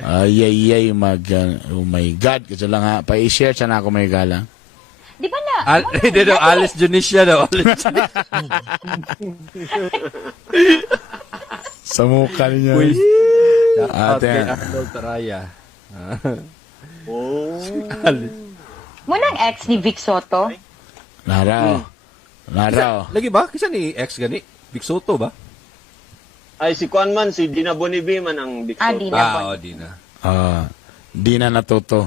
Ay, oh my God. Kasi lang ha, pa-i-share siya na ako may gala. Di ba na? Hindi daw. Alice Junicia daw. Alice. Sa mukha niya. Uy. Ate. Okay, Arnold Taraya. Oh. Alice. Munang ex ni Vic Soto. Nara, oh. Nara, oh. Lagi ba? Kisa ni ex gani? Big Soto ba? Ay, si Kwan man, si Dina Bonibi man ang Big Ah, Soto. Dina. Di na. Di na natuto.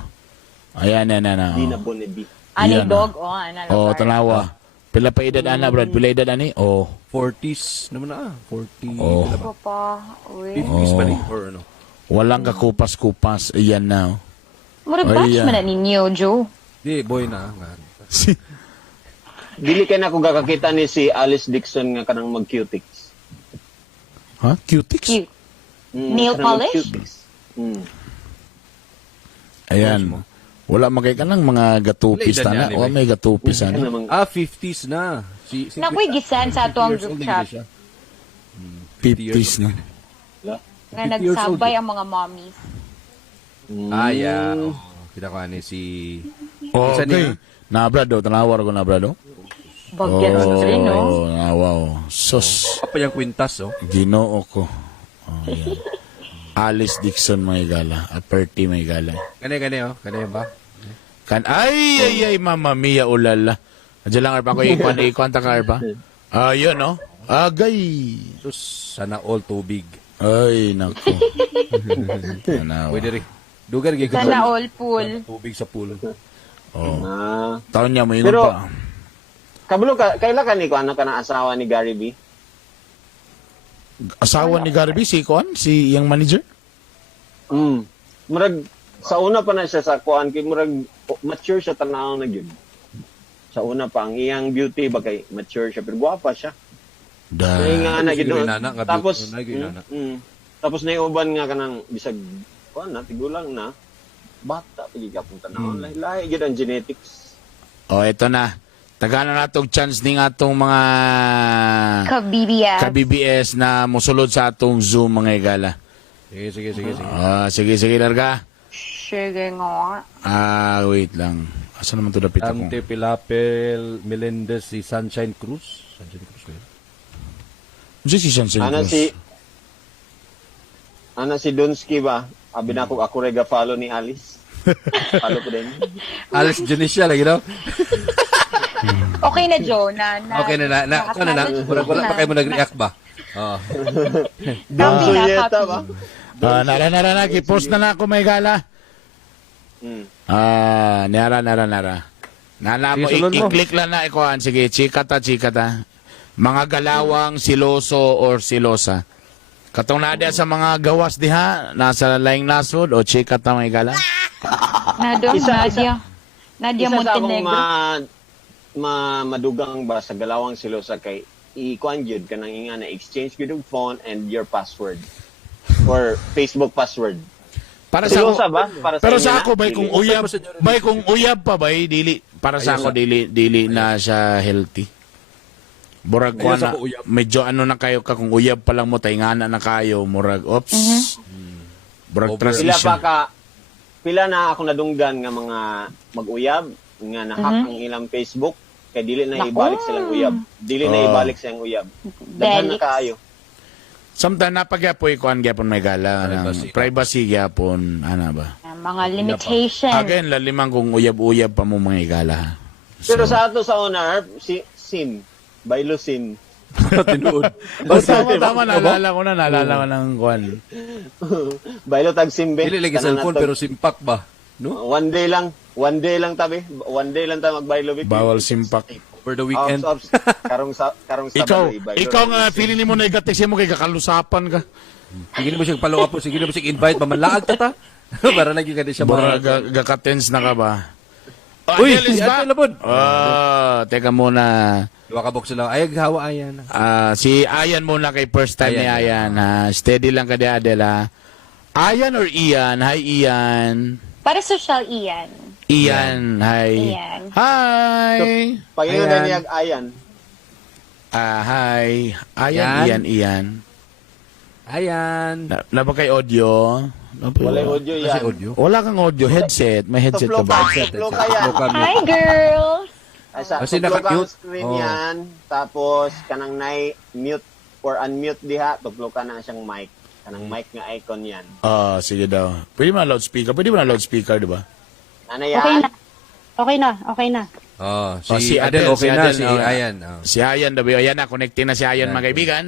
Ayan, Dina oh. Bonibi. Ani Yan, dog, oh, ana. Oh, tanawa. Pila pa edad, ana, Brad? Pila edad, ani? Oh. 40s naman na. 40. Oh. Wala ba? Ko pa. Uy. 50s ba ni? Or ano? Walang kakupas-kupas. Ayan na, oh. Murag Ay, batch yan. man na ninyo, Joe. Di, boy na. Si- Dili kay na ko gakakita ni si Alice Dixon nga kanang mag-cutics. Ha? Cutics? Cute. Nail kanang polish? mag-cutics. Ayan. Wala magay ka ng mga gatupis Wala, edad na. niya, O, may gatupis Ano na. namang 50s na. Nakoy gisan sa ato ang group chat. 50s na. Nga 50 years old. nagsabay ang mga mommies. Yeah. Oh, kita ko ani si... Oh, Isa okay. niya. Na, Brad, oh. Tanawar ko na, Brad, oh. Bagyan sa rin, no? Oh, nawa, oh. Sus. Apa yung kwintas, oh? Ginoo ko. Oh, yan. Alice Dixon, may gala. Aperti, may gala. Gani, oh. Gani ba? Ay, Mama Mia, ulala. Diyan lang, Arpa. Ako ikuan ta ka, Arpa. Yun, no? Agay. Sus, sana all tubig. Ay, naku. Tanawa. Pwede rin. Dugar, gigit Sana all pool. tubig sa pool. Oh. Ah. Taon niya, mo ingon Pero- pa. Kabalo ka, kailan ka ni ko ano ka ng asawa ni Gary B? Asawa ni Garby, si Kuan? Si yung manager? Murag sa una pa na siya sa kuan kay murag mature siya tanaw na gyud. Sa una pa ang iyang beauty ba kay mature siya pero gwapa siya. Kaya nga na Siguro gid. inana, nga Tapos beauty, nga inana. tapos na yung uban nga kanang bisag kuan na tigulang na bata pagi ka pung tanaw lahi gyud ang genetics. Oh, eto na. Tagana na itong chance ning atong mga Ka-BBS. ka-BBS na musulod sa atong Zoom, mga igala. Sige. Sige, larga. Sige nga. Wait lang. Asa naman to dapit ako? Ante Pilapel, Melendez, si Sunshine Cruz. Sunshine Cruz kayo. Ano si Sunshine Ana Cruz? si Donsky ba? Abi na ako rega follow ni Alice. Follow ko din. Alice Junicia lagi daw. Okay na, Joe. Okay na. Wala pa kayo mo nag-react ba? Oo. Don Copy na, Suyeta copy. Ah, ba? nara. Kipost na ako, may gala. Nara. Nana mo, Sige, sulod mo. i-click lang na ikuan. Sige, chika ta. mga galawang siloso or silosa. Katong nadia sa mga gawas diha, nasa laing nasod o chika ta mga gala. Nadia. Nadia Isa sa akong Montenegro. madugang ba sa galawang silosa kay ikuan jud kanang inga na exchange gyud og phone and your password or Facebook password. Para sa Silosa ako, ba? Para pero inyo sa na? ako bay kung uyab, bay kung uyab pa bay dili para sa ako dili na siya healthy. Murag ko Ayos na, ako uyab. medyo ano na kayo ka kung uyab pa lang mo taingana na kayo, murag ops. Murag Over. Pila transition. pa ka pila na ako nadunggan nga mga mag-uyab nga nahack ang ilang Facebook kay dili na ibalik silang uyab. Dili na Oh. ibalik silang uyab. Daghan na Delix. kaayo. Sometimes napagyapoy kuan gyapon may gala Privacy. ng privacy gyapon ana ba. Mga limitation. Again lalimang kung uyab-uyab pa mo mga igala. ha. Pero sa ato sa una, si SIM, Baylo SIM. Tinuod. Tama, naalala ko ng kuan. Baylo tag SIM be. Dili lagi Tanan cellphone na to. pero simpak ba? No? One day lang tabi. One day lang ta magbaylo bit. Bawal simpak. Over the weekend. Ops. Karong Ikaw, Sabado, ikaw nga feeling nimo na igatext mo kay kakalusapan ka. Sige mo siyang follow up po. Sige mo siyang invite. Mamanlaag ta ta. Para lagi ka di siya Bora mga... gaka-tense na ka ba? Uy, Angel is si back. Angel na po. Teka muna. Diwa ka box lang. Ay, hawa ayan. Si Ayan muna kay first time ni Ayan. Ayan. Steady lang ka di Adela. Ayan or Ian? Hi Ian. Para social iyan. Ian, hi. Ian. Hi. Pagingon Ayan. na niya ayan. Hi. Ayan, Yan. Ian. Ayan. Na ba kay audio? Walay audio Kasi yan. audio. Wala kang audio. Headset. May headset ka Tuplo ba? ka. Tuplo ka yan. Tuplo ka. Hi, girls! Ay, sa Kasi tuplo ka ang naka-mute. screen Oh. yan. Tapos, kanang mute or unmute diha, tuplo ka na siyang mic. Kanang mic nga icon yan. Sige daw. Pwede mo na loudspeaker. Pwede mo na loudspeaker, di ba? Ano Okay yan? na. Okay na. Oh, Si si Adel Adel, okay si na. Adel, Si oh. Ayan. Oh. Si Ayan, daw. Ayan na. Connecting na si Ayan, mga kaibigan.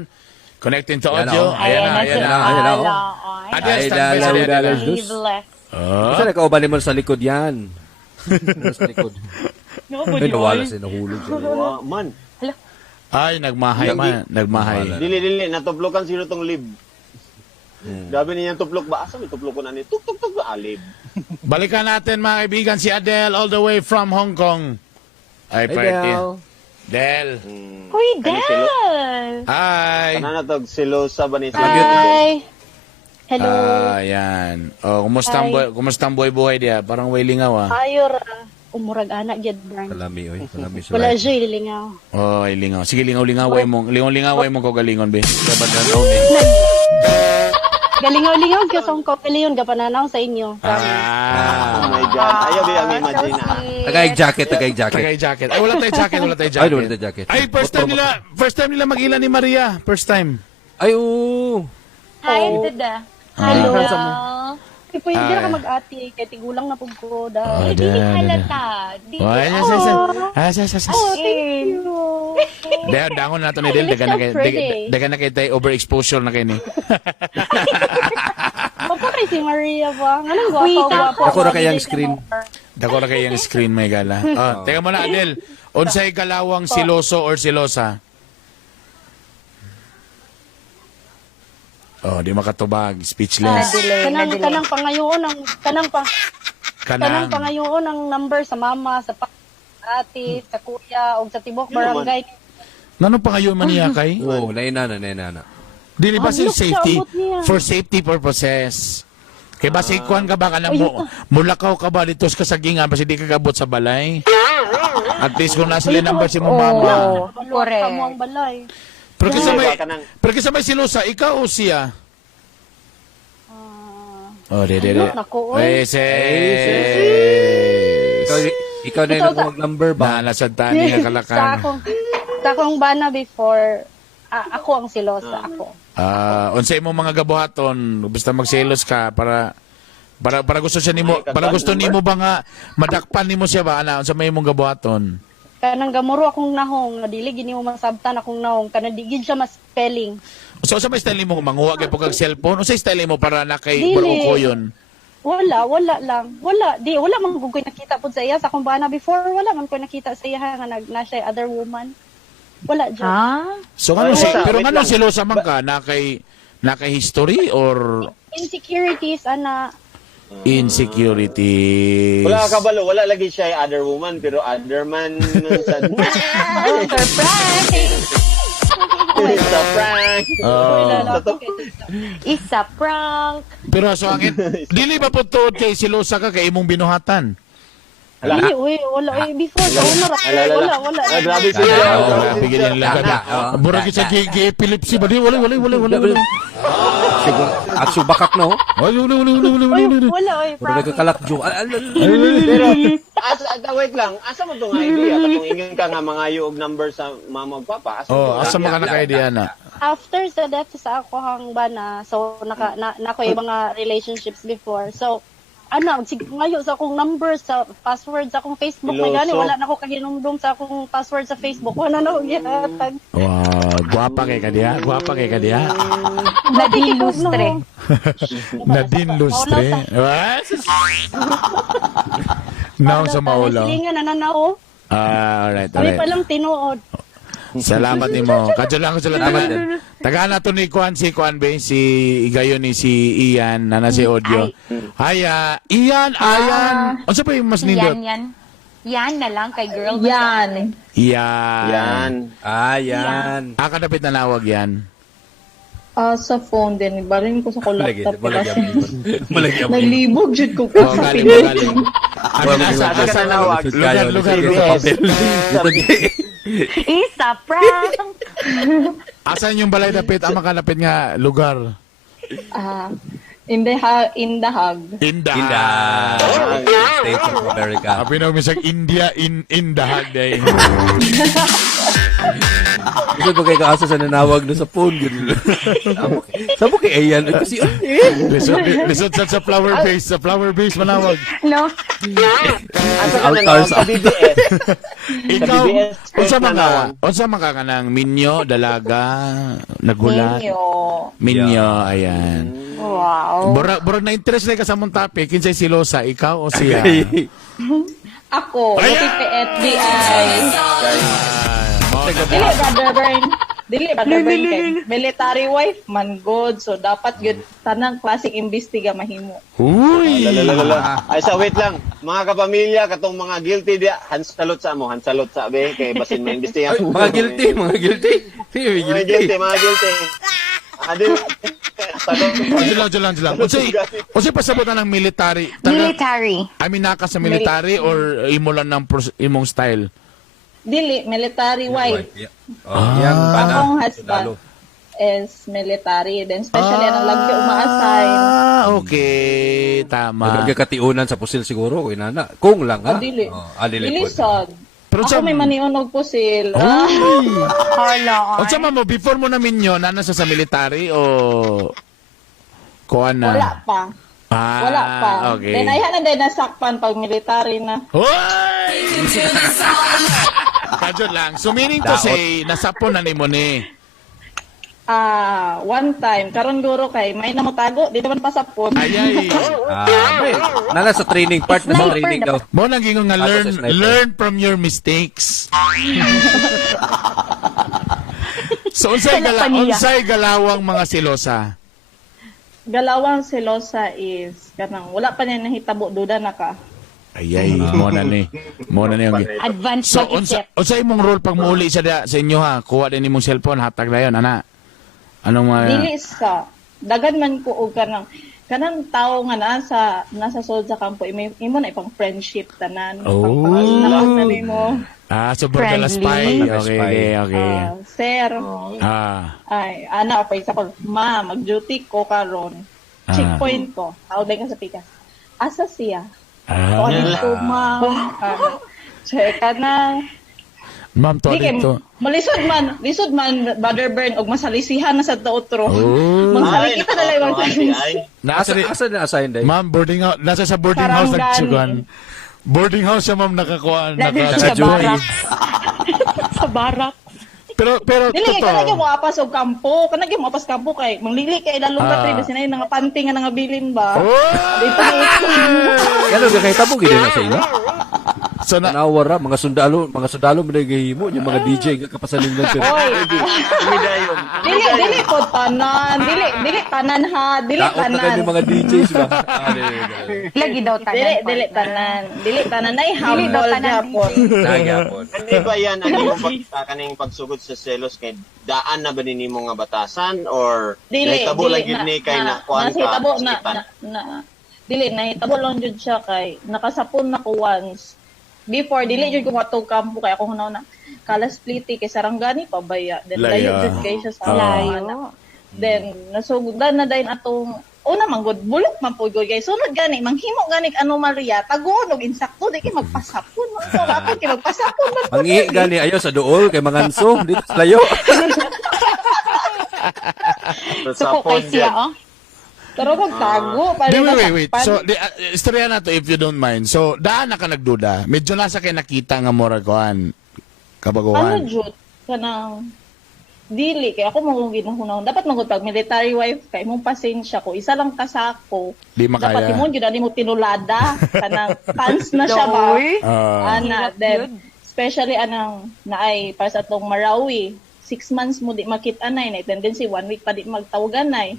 Connecting to Yan, audio. oh. Ayan na, ayan na. Ayan na, oh. Ala, Adel, Ay, stand by sa dalaw, Adel. dalaw. Sleeveless. Kasi nakaubanin mo sa likod yan. sa likod. Ay, nawala siya. Nahulog siya. Wow, man. Ay, nagmahay man. Nagmahay. Dili, natuplokan sino tong lib. Gabi niya tuplok ba? Asa may tuplok ko na ni? Tuk, lib. Balikan natin, mga kaibigan, si Adele all the way from Hong Kong. Ay, Hey, party. Del. Del. Uy, Kani silo? Del! Hi. Ano na to? Silosa ba ni Hi. Hello. Yan. Kumusta ang buhay dia? Parang way lingaw Ayor. Umurag anak gyud Bern. Kalami, oy. Kalami sa Wala life. joy lilingaw. Ay, lingaw. Sige, lingaw-lingaway mo. Lingaw-lingaway mo ko galingon, be. Galingaw-lingaw gyud song ko piliyon gapananaw sa inyo. Oh my God. Ayaw ba yung imagine na? Tagaig jacket, tagaig jacket. Tagay jacket. Ay, wala tayong jacket, wala tayong Ay, jacket. wala tayong jacket. Ay, first time nila mag-ilan ni Maria. First time. Ay, oo. Hi, Dada. Hello. Hello. Pwede Ay. na ka mag-ati kay tigulang na pug ko da. Hindi halata. Di Ay, Thank you. dangon na ito ni Del. Dagan na kay tayo overexposure na kayo ni. Papa kay si Maria ba? Nganong Wait, gwapo. Ako na kayang screen. Dako na kayo yung screen, may gala. Teka mo na, Adel. Unsay kalawang siloso or silosa? Di makatubag. Speechless. Kanang pangayoon ang kanang Kanang. pangayoon ang number sa mama, sa ate, sa kuya, o sa tibok barangay. Nanong pa kayo maniya kay? Oo, nainana, nainana. Dili ba sa look, safety? kaabot niya. For safety purposes. Kay ba sa ikuan ka ba ka na mo, mulakaw ka ba dito sa kasagingan ba di ka kabot sa balay? At least kung nasa number si mo mama. Correct. Kamo ang balay. Pero kisa may, Kanang- pero kisa may silosa, ikaw o siya? Di. Naku, oy. Ikaw na yung nagmamag number ba? Nalasad tani nga Sa kalakan. akong bana before, ako ang silosa, ako. Unsay mo mga gabuhaton, basta magselos ka para gusto siya nimo, para gusto nimo ba nga madakpan nimo siya ba ana unsa may imong gabuhaton? Kanang gamuro akong nahong, nga dili gini mo masabtan akong nahong, kanang digid siya mas spelling. So sa may style mo manguha kay pag cellphone, unsay style mo para na kay Dili. baruko yun? Wala lang. Wala man ko nakita po sa iya sa akong bana before, wala man ko nakita sa iya nga na siya other woman. Wala dyan. Ah? So ano si Wait pero lang. ano selosa man ka na kay history or Insecurities, ana. insecurities? Wala ka balo, wala lagi siya other woman, pero other man sa... It's a prank. It's a prank. Pero so angin, dili ba po tuod kay selosa ka kay imong binuhatan? Dili, uy, wala. Before, wala. Ay, grabe sila. Grabe ganyan lang kada. Mura kita gi epilepsy ba di wala. Siguro, at subakak no? Wala. Wala, uy, Puro nagkakalakjo. Pero, wait lang, asa mo itong idea? Katong ingin ka nga mga yung number sa mama ug papa. Oh, asa man ka naka-idea na? After sa death sa ako hang bana, so nako yung mga relationships before. So ngayon sa akong number sa password sa akong Facebook, may gani Piloso. wala na ako kahinumdum sa akong password sa Facebook. Wala na akong gihatag. Wow, guwapa kay kadiya. Nadine Lustre. Nadine Lustre. What? Now sa maulaw. Silingan na nanao. Alright. Kami pa lang tinuod. Salamat nimo. Kadyo lang ko sila taga na to ni Kuan si Igayon ni si Ian na si audio. Hi, Ian, Ayan. Unsa pa yung mas nindot? Yan na lang kay girl. Yan. Yan. Yan. Kadapit na nawag yan. Sa phone din. Barin ko sa ko laptop. Malagyam. Naglibog jud ko Oh, sa galing. pinag. Asa ka na nawag? Lugar. It's a prank. Asan yung balay dapit? Ang makalapit nga lugar. Indahag. Indah. States of America. Abi na misag India in dahag day. Gusto ba kayo kaasa sa nanawag na sa phone? Sabo kay Ayan. Kasi, Lisod sa flower base manawag. No? Asa ka na Altars. nawag sa BBS? Ikaw, BBS unsa man ka kanang minyo, dalaga, nagulat? Minyo, ayan. Wow. Burag na interest na ka sa mong topic, kinsay si Losa, ikaw o siya? Ako. Ayan! Buti pa FBI. Dili, brother Bern kay military wife man good. So, dapat yun, tanang klaseng imbestiga mahimo. Uy! Lalalala. Ay, wait lang. Mga kapamilya, katong mga guilty dia, hansalot sa mo, hansalot sa be, kay basin mo imbestigan. mga guilty. Mga guilty. Adil. Diyan lang. Unsay pasabot na ng military? Military. Naka sa military or imo lang ng imong style? Dili, military wife. Yan, Akong husband is military. Then, especially ang lagi uma-assign. Okay. Tama. Nagkakatiunan sa pusil siguro. Inana. Kung lang, ha? Dili. Dili Dili po. sad. Pero Ako may maniunog pusil. Hala. O sa mo, before mo namin yun, nasa sa military o kuan na? Wala pa. Wala pa. Okay. Then, ayahan na din nasakpan pag military na. Hoy! Kadyo lang. So meaning to say, nasapon na ni mo ni. One time, karon guro kay may namutago, di naman pasapon. Ayay. Nana sa training part na sa training daw. Mo nang gingon nga Ako sa sniper. learn from your mistakes. So unsay galawang mga silosa? Galawang selosa is kanang wala pa niya nahitabo duda na ka. Ayay, mo na ni yung Advanced So mag-isip. unsa imong role pag muuli sa inyo ha? Kuha din imong cellphone, hatag dayon ana. Anong mga Dili sa dagan man ko og kanang tao nga nasa sod sa kampo imo na ipang friendship tanan. Oh. Pagpasalamat na nimo. so Borgala Spy. Friendly. Okay. Sir, Ah. for example, mag-duty ko karon. Checkpoint ko. Tawag ka sa pikas. Asa siya? Ah. Ko check ka na. Ma'am, to Di kay dito. lisod man brother Bern og masalisihan na sa taotro. Oh. Magsali kita na lang ibang Asa na assign day? Ma'am, boarding house, nasa sa boarding Parang house gani. nagtsugan. Boarding house siya, ma'am, nakakuha, Sa naka-joy. barak. Sa barak. Pero, Dili totoo. ka lagi mo apas og kampo, ka lagi mo apas kampo kay manglili kay lalong battery basi na nga panty nga nangabilin ba. Oh! Dito Gano'n ka kayo tabog na sa ila? So na Tanawara, mga sundalo mo na gahimo, yung mga DJ nga kapasaling lang. Oy, Umidayon. dili po tanan, dili tanan ha, dili Daot na tanan. kayo mga DJs ba? Lagi daw tanan. Dili tanan. Dili tanan ay Dili daw humble tanan, gyapon. Nagyapon. Hindi ba yan kaning pagsugod sa selos kay daan na ba nimo nga batasan or nahitabo lang yun ni kay na kuan ka? Nahitabo sakitan? Dili nahitabo lang jud siya kay nakasapon na ko once. Before dili jud ko matog kampo kay ako na Kalas Pliti kay Sarangani pabaya. Then Layo. layo jud kay siya sa Layo. anak. Then nasugudan na dayon atong una manggod bulok man pud gay sunod gani manghimo gani anomalya tagunog insakto di kay magpasapon mo so ako kay magpasapon man pud. Mangi gani ayo sa duol kay manganso dito sa layo. Suko kay siya, oh. Pero magtago pa Wait, rin wait. So, istorya na to if you don't mind. So, daan na ka nagduda. Medyo nasa kayo nakita nga mura koan. ano Kabaguhan. jud kanang dili kay ako mo ginahunahon dapat magud pag military wife kay mong pasensya ko isa lang kasako Di makaya. dapat imong gyud ani mo tinulada kanang fans na siya ba Uy. ana then especially anang naay para sa atong Marawi 6 months mo di makita nay na tendency 1 week pa di magtawagan nay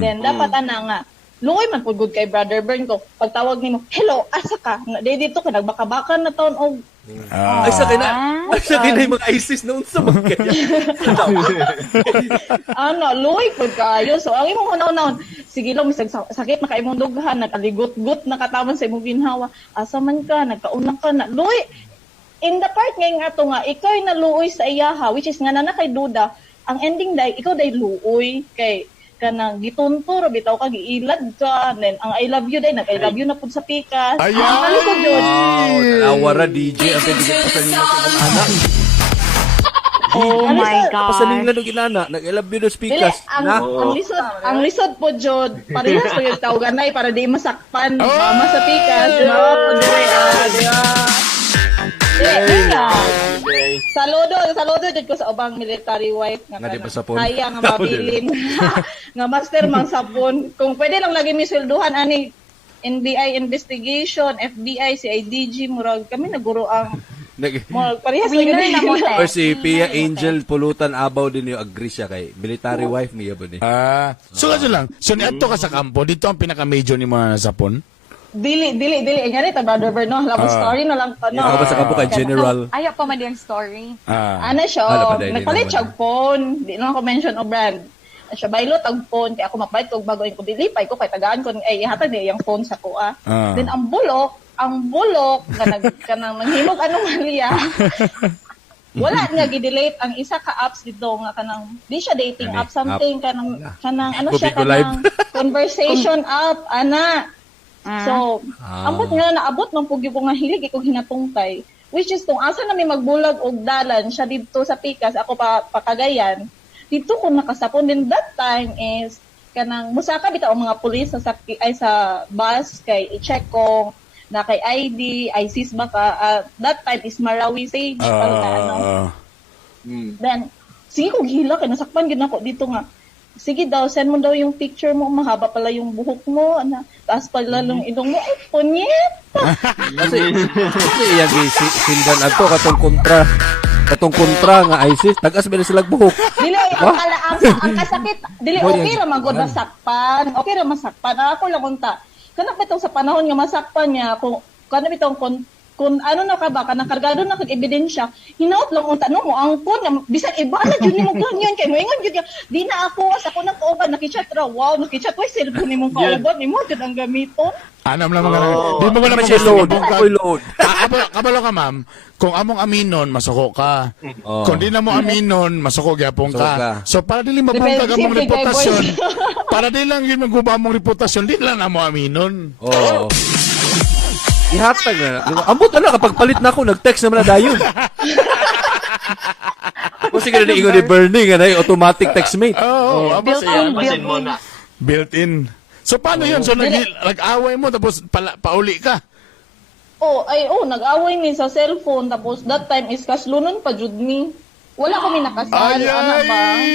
then dapat ana nga luoy man pud good kay brother Bern ko pagtawag nimo hello asa ka di dito ka nagbaka-bakan na taon og Ay sa kina yung mga ISIS noon sa mga kaya. ano, luoy po kayo. So, ang imong hunaw-naon, sige lang, misag sakit na ka imong dughan, nagaligot-gut, nakataman sa imong ginhawa. Asa man ka, nagkaunang ka na. Luoy, in the part ngayon nga to nga, ikaw yung naluoy sa iyaha, which is nga na kay duda, ang ending day, ikaw day luoy, kay kanang gituntur, bitaw ka, giilad ka, then ang I love you day, nag-I love you na po sa pikas. Ayan! Ano ko yun? Wow, tanawara DJ ang pinigil pasaling lang ng anak. Oh my Pasaling God. lang ng inana, nag-elab yun ng Dili, speakers. Na? ang lisod po, Jod, parehas ko yung tawaganay para di masakpan, Oh! mama sa pikas. No, dili nga. Saludo jud ko sa ubang military wife Nga di ba sapon? kaya nga mabilin. Nga master mang sapon. Kung pwede lang lagi mi swelduhan ani NBI investigation, FBI, CIDG, murag kami naguro ang parehas Winner na mo, te. Or si Pia Angel Pulutan Abaw din yung agree siya kay military wife niya ba ni? So, kasi lang. So, niadto ka sa kampo. Dito ang pinaka-major ni mga nasapon. Dili. Ngani ta brother Berno, love story na lang Ako no. ba sa kampo kay General? Ayaw pa man yung story. Ano siya, Wala pa dahil nagpalit hindi siya naman. og phone. Di na ako mention o brand. Siya baylo tag phone kaya ako mapalit og bago ko dilipay ko kay tagaan ko ay ihatag niya yung phone sa ko ah. Then ang bulok kanang nanghimog anomalya. Wala nga gidelete ang isa ka apps dito nga kanang di siya dating Ani, app something kanang ano siya Kubi ko live. kanang conversation app ana. So, ambot nga naabot man pug ko nga hilig ko hinatungkay. Which is kung asa na may magbulag og dalan siya dito sa Pikas, ako pa Cagayan. Dito ko nakasapon din that time is kanang musaka bitaw ang mga pulis sa bus kay i-check kung na kay ID, ISIS ba ka. That time is Marawi Sage. Then, sige kong hila kay nasakpan gid ako dito nga. Sige daw, send mo daw yung picture mo, mahaba pala yung buhok mo, taas pala yung ilong mo, ay, punyet! Kasi iya sindan ato katong kontra nga ISIS, tagas ba na sila buhok? Dili, ang kasakit, dili, okay ra magod masakpan, ako lang unta. Kanap itong sa panahon nga masakpan niya, kung kanap itong kung ano na ka ba, kanang kargado na kag ebidensya, hinaot lang unta no mo angkon nga bisan iba na jud nimo ganyan kay moingon jud di na ako nang kauban nakichat ra wow nakichat ko cellphone nimo kauban nimo jud ang gamiton. Anam lang mga di mo na Kasi load, ako'y load. Kabalo ka, ma'am. Kung among aminon, masuko ka. Kung di na mo aminon, masuko gyapon ka. So, para dili mabungkag among Simple kay reputasyon, boys. para di lang yun magguba among reputasyon, di lang na mo aminon. Oo. Ihatag na. Amot na kapag palit na ako, nag-text naman na dayon. O sige na ingon ni Bernie nga na automatic text mate. Oo, abas yan. Pasin mo na. Built-in. So, paano yun? So, nag-away mo, tapos pauli ka. Nag-away ni sa cellphone tapos that time is kaslunon pa jud ni. Wala kami nakasal, ano ba? Ay!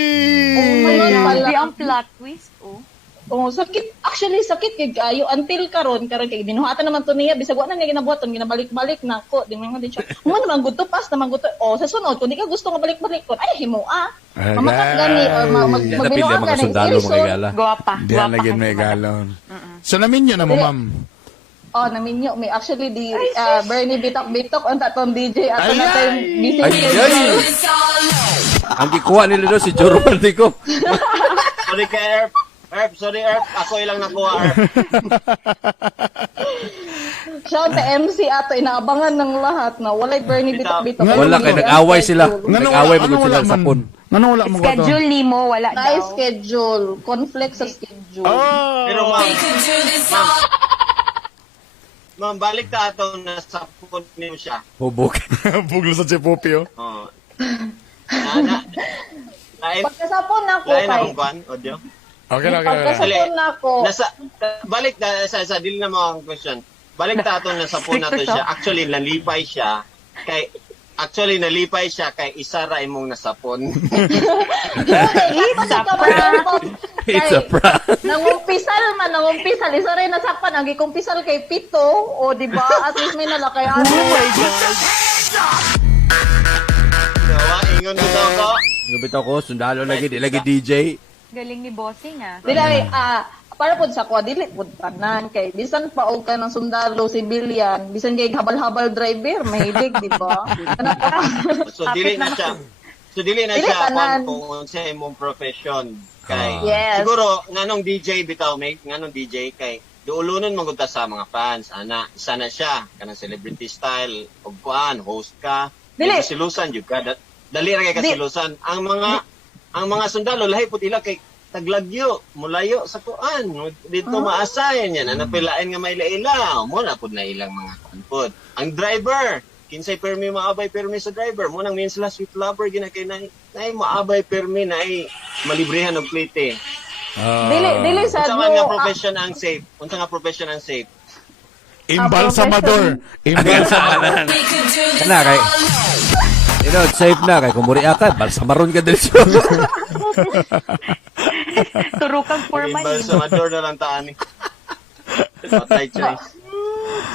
Ngayon pala. Grabe ang plot twist, oh. Oh, sakit. Actually, sakit kay kayo until karon kay binuhatan naman to niya bisag wa na nga ginabuhaton ginabalik-balik na ko di man din siya. Mo naman gusto pas naman gusto. Oh, sa sunod kung di ka gusto nga balik-balik ko, ay himo mamakat gani or magbinuha mga gani. sundalo mga gala. Guwapa. Di na lagyan may galon. So namin yun na mo, ma'am. Oh, naminyo may actually di Bernie bitok-bitok on tatong DJ at na time busy. Ay, It's all low. Ang gikuha nila doon si Joe Romantico. Sorry kay Erp. Sorry Erp. Ako ilang nakuha, Erp. Siya sa MC ato inaabangan ng lahat na walay Bernie bitok-bitok. Wala kay nag-away sila. Ngano Nag-away wala- mo ano sila wala sa man? sapon. Ngano wala mo ko to? Schedule ni mo, wala Na daw. schedule, conflict sa schedule. Oh! Pero ma'am, We could do this all ma'am, balik ta atong nasa phone niyo siya. Hubog. Buglo sa Chepopi, oh. Oh. Na, lain Pagkasapon na ko lain kay akong ban, audio. Okay na, okay na. pagkasapon na ko. Balik na sa dili na mo ang question. Balik ta atong nasa phone nato siya. Actually nalipay siya kay isara imong nasapon. It's a It's a prank. Nangumpisal. Isa rin nasakpan. Ang gikumpisal kay Pito. O, di ba? At least may nalakay. Oh my God. Nawa ingon ko daw ko. Ngabit ako, sundalo lagi, di lagi DJ. Galing ni bossing ah. Dili, para po sa kwa, dili po tanan. Kay, bisan pa og ka ng sundalo, civilian. Bisan kay habal-habal driver, mahilig, di ba? So dili na siya. Dili Kwan tanan. kung sa imong profession. Kay Yes. siguro nganong DJ bitaw may nganong DJ kay duulunon man gud ta sa mga fans ana isa na siya kanang celebrity style og kuan host ka. Dili. Dili kasilusan jud ka. Dali ra kay kasilusan. Ang mga sundalo lahi pud ila kay taglagyo mulayo sa kuan dito maasayan yan napilain nga may laila mo na pud na ilang mga kuan pud. Ang driver kinsay permi maabay permi sa driver mo nang min sila sweet lover gina kay nay maabay permi nay malibrehan og plate. Dili sa Unsa man nga profession ang safe? Unsa nga profession ang safe? Imbalsamador. Imbalsamador. We could do this Kana kay all low. you know, safe na kay kumuri aka, balsamaron ka diretso. Turukang formal. Imbal sa mador na lang taan ni. Patay choice.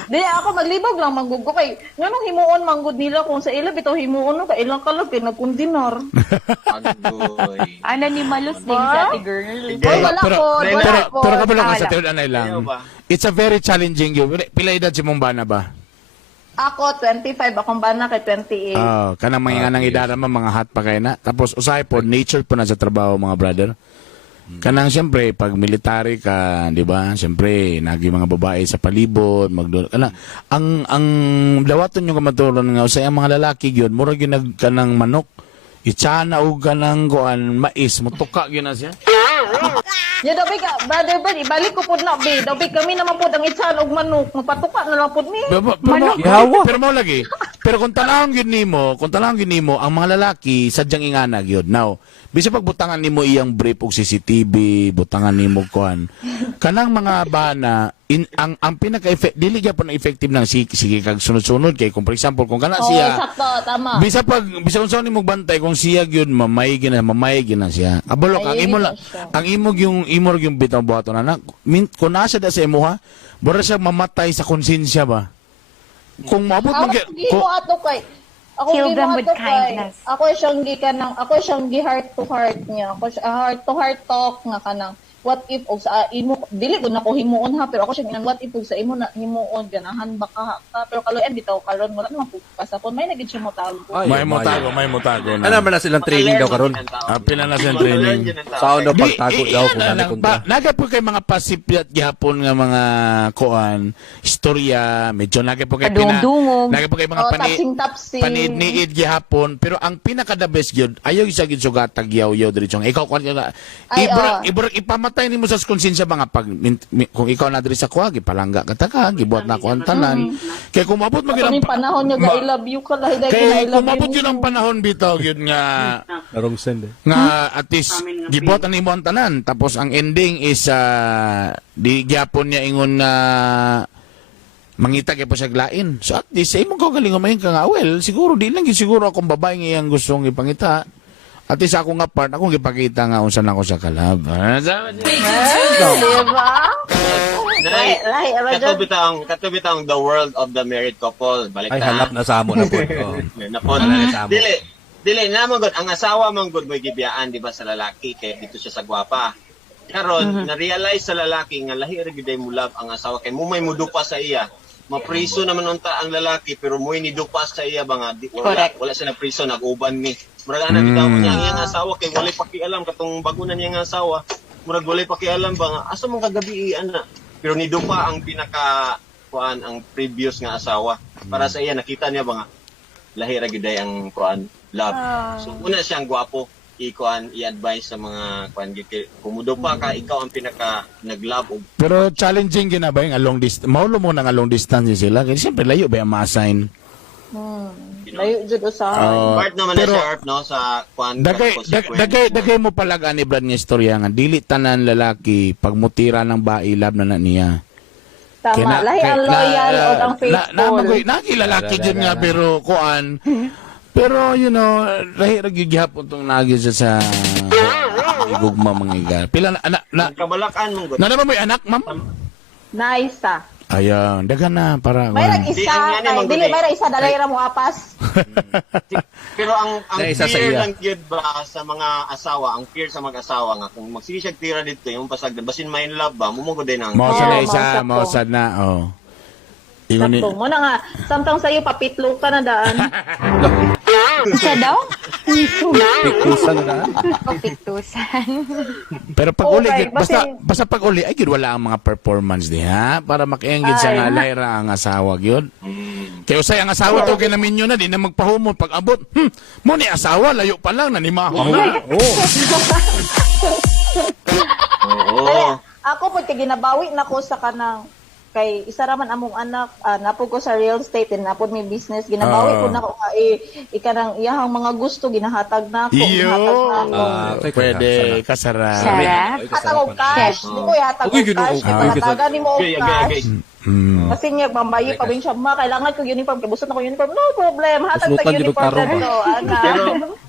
Dili ako maglibog lang manggug ko kay nganong himuon manggod nila kung sa ila bitaw himuon no kay ilang kalag kay nagkundinar. Agoy. Ana ni Malus din sa ati girl. Oy, wala ko, wala ko. Pero kabalo ka sa tiyon anay Ano lang. ba? It's a very challenging game. Pila edad si mong bana ba? Ako 25 akong bana kay 28. Oh, kanang mga nang idara man mga hot pa kay na. Tapos usahay po nature po na sa trabaho mga brother. Kanang siyempre pag military ka, 'di ba? Siyempre nagi mga babae sa palibot, kanang ang dawaton yung kamaturon nga usay ang mga lalaki gyud mura gyud kanang manok. Itsana og kanang kuan mais mutuka gyud na siya. Ya dabi ka, brother Bert, ibalik ko pud na be. Dabi kami naman pud ang itsan og manok, magpatuka na lang pud mi. Ihawa. Pero mo lagi. Pero kung tanawon gyud nimo, ang mga lalaki sadyang ingana gyud. Now, bisa pagbutangan nimo iyang brief og CCTV, butangan nimo kuan. Kanang mga bana ang pinaka-effect dili gyapon na effective ng sige kag sunod-sunod kay kung for example kung kana Oo, siya sakto, tama. bisa unsa nimo bantay kung siya gyud mamay gina siya. Abolok ang imo lang ang imo yung bitaw buhaton anak. Kung nasa da sa imo ha, bora siya mamatay sa konsensya ba? Kung maabot man Ako ato kay Kill them with kindness. Ako siyang gi heart to heart niya. Ako siya heart to heart talk nga kanang what if og sa imo dili ko na ko himuon ha pero ako siya ginang what if og sa imo na himuon ganahan baka ka pero kaloy bitaw karon wala naman po pasapon may nagid siya mo tawo. may mutago na. Ano man na silang training daw karon? Pila na siyang training. Sao daw pagtago daw kung ano kung naga po kay mga pasipyat gihapon nga mga kuan istorya medyo naga po kay Padungdungog. naga po kay mga Tapsing. panid gihapon pero ang pinaka the best gyud ayaw isa gyud sugatag yaw diri chong ikaw kuan Ay, ibur ipamatay nimo sa konsensya mga pag kung ikaw na diri sa kuha gipalangga ka taka gibuhat na ko ang tanan kay kung mabot mo Kami panahon niyo ga I love you ka lahi kay I love kung mabot you. yun ang panahon bitaw yun nga wrong send. nga at least gibuhat na nimo ang tanan tapos ang ending is di gyapon niya ingon na mangita kay pa siya glain. So at least sa imong kaugalingon mahin ka nga well siguro di lang gyud siguro akong babae nga iyang gustong ipangita. At least ako nga part, akong gipakita nga unsan ako sa kalab. Diba? Lahi, Katubitang the world of the married couple. Balik Ay, halap na sa amo na po. Oh. Napon. Dili naman gud ang asawa man gud mo gibiyaan di ba sa lalaki kay dito siya sa gwapa. Karon na-realize sa lalaki nga lahi ra gyud mo love ang asawa kay mo may mudupa sa iya. Mapriso naman unta ang lalaki pero mo nidupa sa iya ba nga wala siya na priso nag-uban mi. Murag ana bitaw niya ang iyang asawa kay wala pakialam katong bago na niya ang asawa. Murag wala pakialam ba nga asa man kagabi ana. Pero nidupa ang pinaka kuan ang previous nga asawa. Para sa iya nakita niya ba nga lahi ra gyud ang kuan love. So una siyang gwapo i-advise sa mga kuan kumudo pa ka ikaw ang pinaka nag-love og Pero challenging gina ba yung long distance? Maulo mo na nga long distance sila. Kasi siyempre layo ba yung ma-assign? Layo jud usahay. part naman pero- na siya no sa kuan Dagay mo palag ani Brad nga istorya nga dili tanan lalaki pagmutira ng bailab na niya. Tama, lahi ang loyal o ang faithful. Nakilalaki dyan nga pero kuan. Pero you know, lahi ra gyud gihapon tong nagi siya sa igugma mga iga. Pila na kabalakan mong gud na naman mo yung anak, ma'am? Nice ta. Ayan, dagan na para. May kuan. isa, Di, ang yan, kay, dili may isa dalay ra mo apas. pero ang Na isa sa fear iya. lang gyud ba sa mga asawa ang fear sa mag-asawa nga kung magsige siya tira dito yung pasag basin may in love ba mo din ang Mausad na isa, mausad ko. mausad na, oh. Ingon ni, Sakto mo na nga. Samtang sa'yo, papitlo ka na daan. Siya daw? Pikusan na daan. Pagpiktusan. pero pag uli, Okay, basta pag uli, ay gyud wala ang mga performance diha para makianggid sa Ay. nga layra ang asawa gyud. Kaya usay ang asawa to kinaminyo na di na magpahumon pag abot. Mo ni asawa layo pa lang nanimahon na. Oo. Ako po, kay ginabawi na ko sa kanang kay isa raman among anak napo ko sa real estate and napo may business ginabawi ko na ko ikanang iyahang mga gusto ginahatag na ko Pwede kasara. Sarap. hatag og cash di ko ihatag Uy, og ginoo. cash Uy, hatagan nimo og Okay, cash Mm. kasi niya pambayo pa siya ma kailangan ko uniform kay busot na ko uniform no problem hatag Uslutan sa gyud og uniform tarong ba? dito ana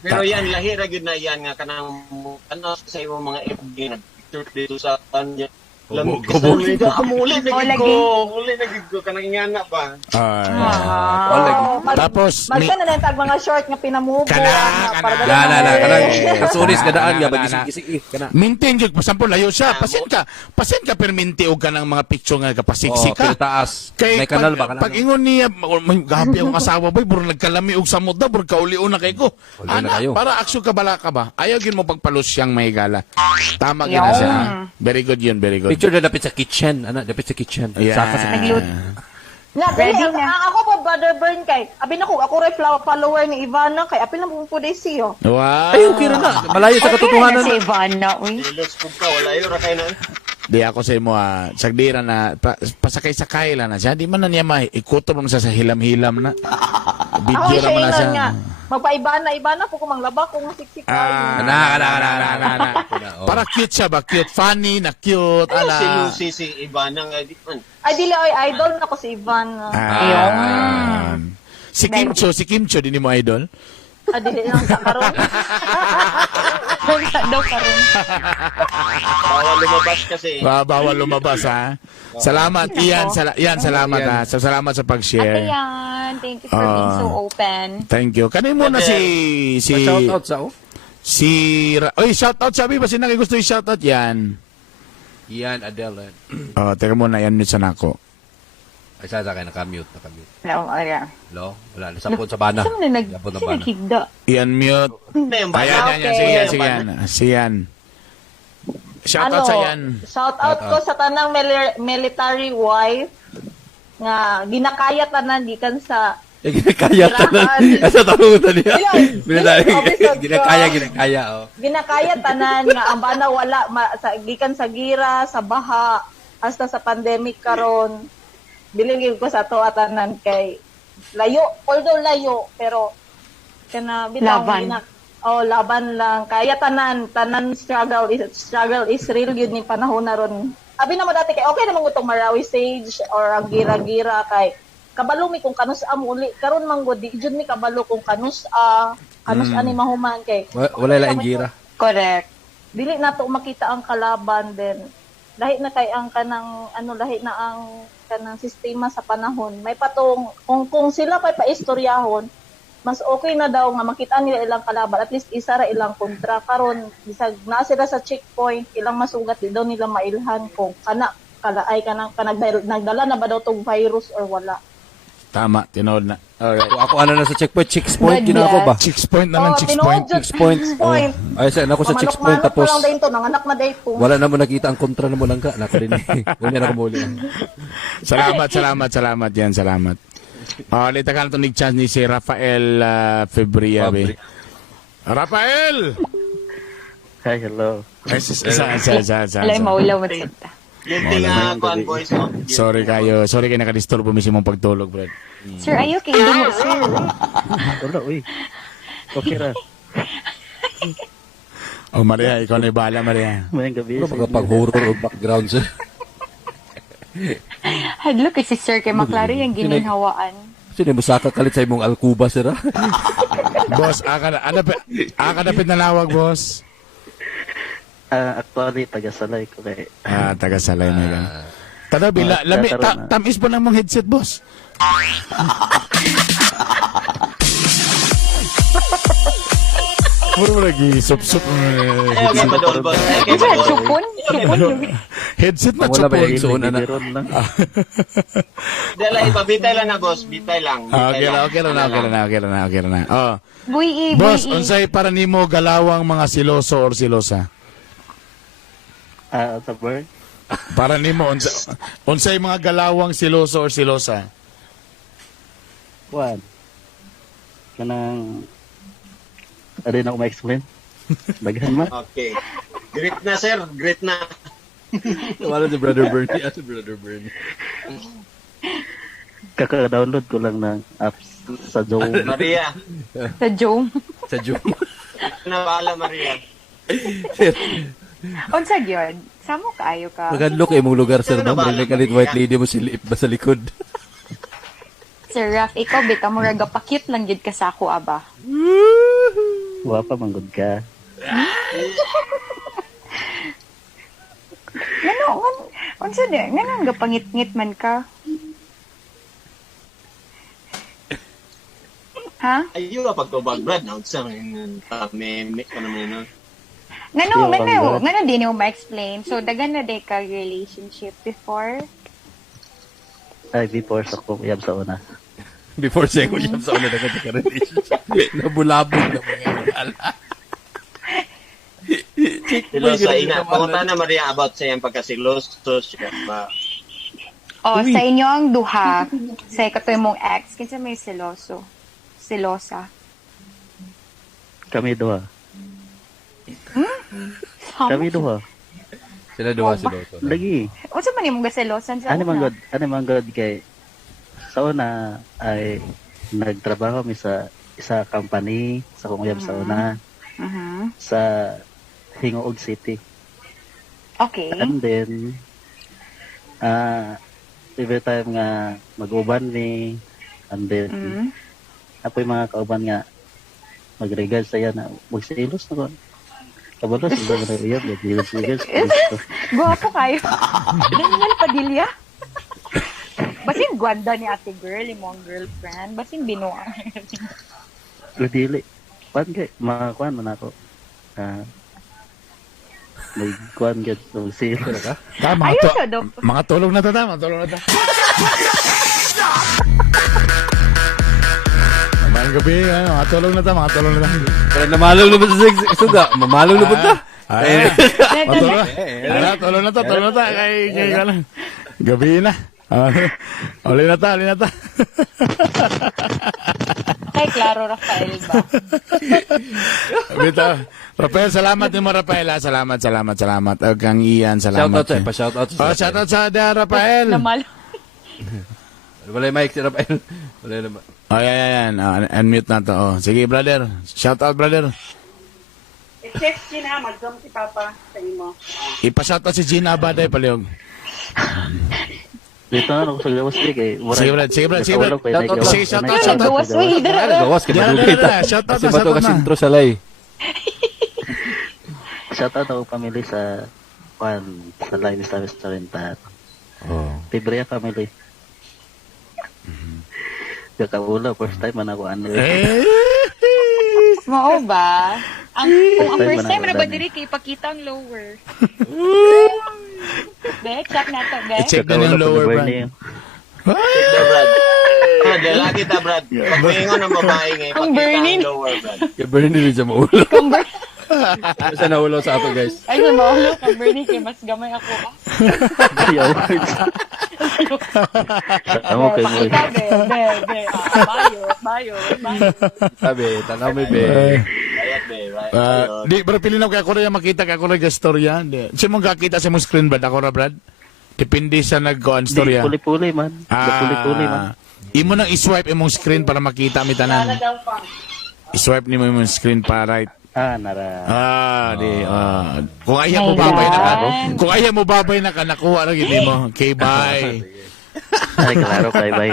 pero yan lahi ra gyud na yan nga kanang ano sa imong mga FB na picture dito sa kanya lamig ka sa mga amuli na gid ko kanang ingana ba Tapos, magka na lang tag mga short nga pinamubo Kanang kasuris ka daan nga bagising-gising kana. maintain jud pasampo layo siya. Pasin ka perminti og kanang mga picture nga kapasiksik ka. Pero taas. Kay May kanal ba pag ingon niya gabi ang asawa boy buro nagkalami og samot daw buro kaulion na kay ko. Wala na Ana kayo. para aksyon ka bala ka ba? Ayaw gyud mo pagpalos siyang may gala. Tama gyud na siya. Very good yun, very good. Picture na dapit sa kitchen, dapit sa kitchen. Yeah. Saka sa Naglut. Nga, Ready dili, na. ako po, Brother Bern, kay, abi na ko, ako rin follower ni Ivana, kay, apil lang po day siyo. Wow. Ay, okay na. Malayo sa katotohanan. Si Ivana, uy. Ilos pug ka wala yo ra kay na Di ako sa imo sagdira na pasakay-sakay lang na siya. Di man na niya maikutob mo sa hilam-hilam na. Ako Video siya naman na siya. inon nga, magpa-Ivana po kung manglaba kung siksik kayo. Kana. Para cute siya ba? Cute, funny, na cute. si Ala. Lucy si Ivana nga di man Ay, dili, ay, idol na ko si Ivana. Ayun. Si Kimcho, di ni mo idol? Dili lang sa karon. Daw ka rin. bawal lumabas kasi Bawal lumabas ha. Salamat Ian, salamat ha. Salamat sa Ate pag-share. yan. Thank you for being so open. Thank you. Kanin mo na si Shout out sa shout out sabi ba sinang gusto i-shout out yan. Ian Adele. Oh, teka muna yan sa nako. Ay, sa akin, nakamute. Hello, Aria. Lo, wala, nasapon sa bana. Saan na Nasapon sa bana. naghigda? Ian mute. na yung bana. Ayan, sige yan. Shout out sa yan. Shout out ko sa tanang military wife nga ginakaya tanan gikan sa Ginakaya tanan. Asa tanungan niya. Ginakaya, oh. ginakaya tanan nga ang bana wala gikan sa gira, sa baha, hasta sa pandemic karon. Biligid ko sa to atanan kay layo, although layo pero kana bitaw Laban. laban lang kaya tanan struggle is real yun ni panahon na ron. Abi na mo dati kay okay naman utong Marawi stage or ang gira-gira kay kabalo mi kung kanus muli karon man gud di jud mi kabalo kung kanus ani mahuman kay Wala lang gira. Correct. dili nato makita ang kalaban then lahi na kay ang kanang lahi na ang kanang sistema sa panahon may patong kung sila pay paistoryahon mas okay na daw nga makita nila ilang kalaban at least isa ra ilang kontra karon bisag na sila sa checkpoint ilang masugat di daw nila mailhan kung nagdala na ba daw tong virus or wala. Tama, tinood na. Alright. So, ako na sa checkpoint, chicks point, Good gina ako ba? Chicks point na lang, chicks tinuod point. jud, Chicks point. point. Ay, sa ako sa chicks point, tapos lang din to, nanganak na day po. wala na mo nakita ang kontra na mo lang ka. Nako din eh. Wala na kumuli. Salamat yan, salamat. Lita ka na ito chance ni si Rafael Febria. Rafael! Hi, hello. Alay, maulaw mo rin. Hindi nga kuan boys mo. Sorry kayo nakadisturbo mismo mong pagtulog, Brad. Sir, ayaw kayo mo, sir. Wala, uy. Okay ra. Maria, ikaw na yung bahala, Maria. Mayang gabi. Ano mga pag-horror o background sir? Hadlo kay si sir kay maklaro yung gininhawaan. Sino mo saka kalit sa imong alkuba sir ha? Boss, akadapit na nawag, boss. Actually, taga-salay ko kay... Taga-salay na lang. Tadabi, tamis po ng mga headset, boss. Puro mo lagi, sup-sup. Okay ba dol boss? Okay ba dol? Supon? Supon yung... Headset na Wala ba chupon. yung suon na? Meron lang. Dala iba bitay lang na boss, bitay lang. Okay na. Oh. Buyi, Boss, buyi. unsay para nimo galawang mga siloso or silosa? Sa bird? Para nimo unsay mga galawang siloso or silosa? One. Kanang... Ano na ako ma-explain? Daghan ma? Okay. Great na sir, great na. Wala si Brother Bernie. Ito Brother Bernie. Kaka-download ko lang ng apps sa Zoom. Maria, Sa Jome. Sa Zoom. nabahala Maria. Unsa gyud? Samo kaayo ka. Magandlo kay imong lugar sir no? Marinig kalit white lady mo silip ba sa likod? Sir Raf, ikaw bita mo raga pakit lang gyud ka sa ako aba. Wapa, manggod ka. Unsa di? Ngano nga pangit-ngit man ka? Ha? Ayo pagtubag Brad, na unsa man meme ka naman no. Ngano di mo ma-explain? So dagan na day ka relationship before? Ay, before sa kuyab sa una. Before siya ko yun sa una na relationship. Nabulabog na mga ala. Silosa ina, pangutan na Maria about sa iyang pagkasiloso siya ba. Sa inyo ang duha, sa katoy mong ex, kinsa may siloso? Silosa. Kami duha. Kami duha. Sila duha sila. Lagi. Unsa man imong gasilosan sa Ano man god kay sa una ay nagtrabaho mi sa isa company sa kuyab sa una sa Hingoog City. Okay. And then every time nga mag-uban ni and then apoy mga kauban nga mag-regard sa na magsilos na ko. Kabalo sa mga nagayab, mag-regard. Guwapo kayo. Daniel Padilla. Basin gwanda ni ate girl, imong girlfriend. Basin binuang. Dili. Pan kay makakuan man ako. May kuan gid so sila ka. Ayun siya, Dok. Mga tulog na ta. Mamayang gabi, mga tulog na ta. Pero namalong lubot sa suga. Mamalong lubot na. Ay, tulog na ta. Kay gabi na. Uli na ta. Kay Claro Rafael ba? Bito. Rafael, salamat mo, Rafael. Salamat. Kang Ian, salamat. Shoutout sa'yo. Shoutout sa Rafael. Namal. Wala yung mic si Rafael. Wala yung mic. Yan. Unmute na to. Sige, brother. Shoutout, brother. I-check Gina, mag-zoom si Papa sa imo. Ipa-shoutout si Gina Abaday, paliog. Dito na ako sa gawas di kay. Sige, Brad. Sige, Brad. Sige, Brad. Sige, shout out, shout out. Gawas, uy, Gawas ka Dala, madugay dala, dala. Shout out Kasi na, bato shout out ka na. sintro sa lay. Shoutout ako family sa sa live sa restaurant. Oh. Tibrea family. Kakaula, first time man ako ano. Eh. Mao ba? Kung ang First time first time man na ako ba dami. diri kay ipakita ang lower. Be, check na to, be. I-check na yung lower, Brad. There, Brad. Brad, lalaki ta, Brad. Pag maingon ng babae ngayon, Ang pakita burning. ang lower, Brad. Kaya Bernie rin siya maulo. Sa naulo sa ato, guys. Ay, sa maulo ka, Bernie, kay mas gamay ako. Amo kay mo. Pakita, be. Bayo. Sabi, tanaw may be. Ayat, be, right? Ayun. Di, pero pilinaw kaya ako rin makita kaya ako rin storya. Siya mong kakita sa mong screen, Brad? Ako ra, Brad? Depende sa nag-go-on Di storya. puli-puli man. Puli-puli man. Imo nang i-swipe imong screen para makita mi tanan. I-swipe nimo imong screen para right. Nara. Kung ayaw mo babay na ka. Kung ayaw mo babay na ka, nakuha na gini mo. Okay, bye. Ay, klaro kay bay.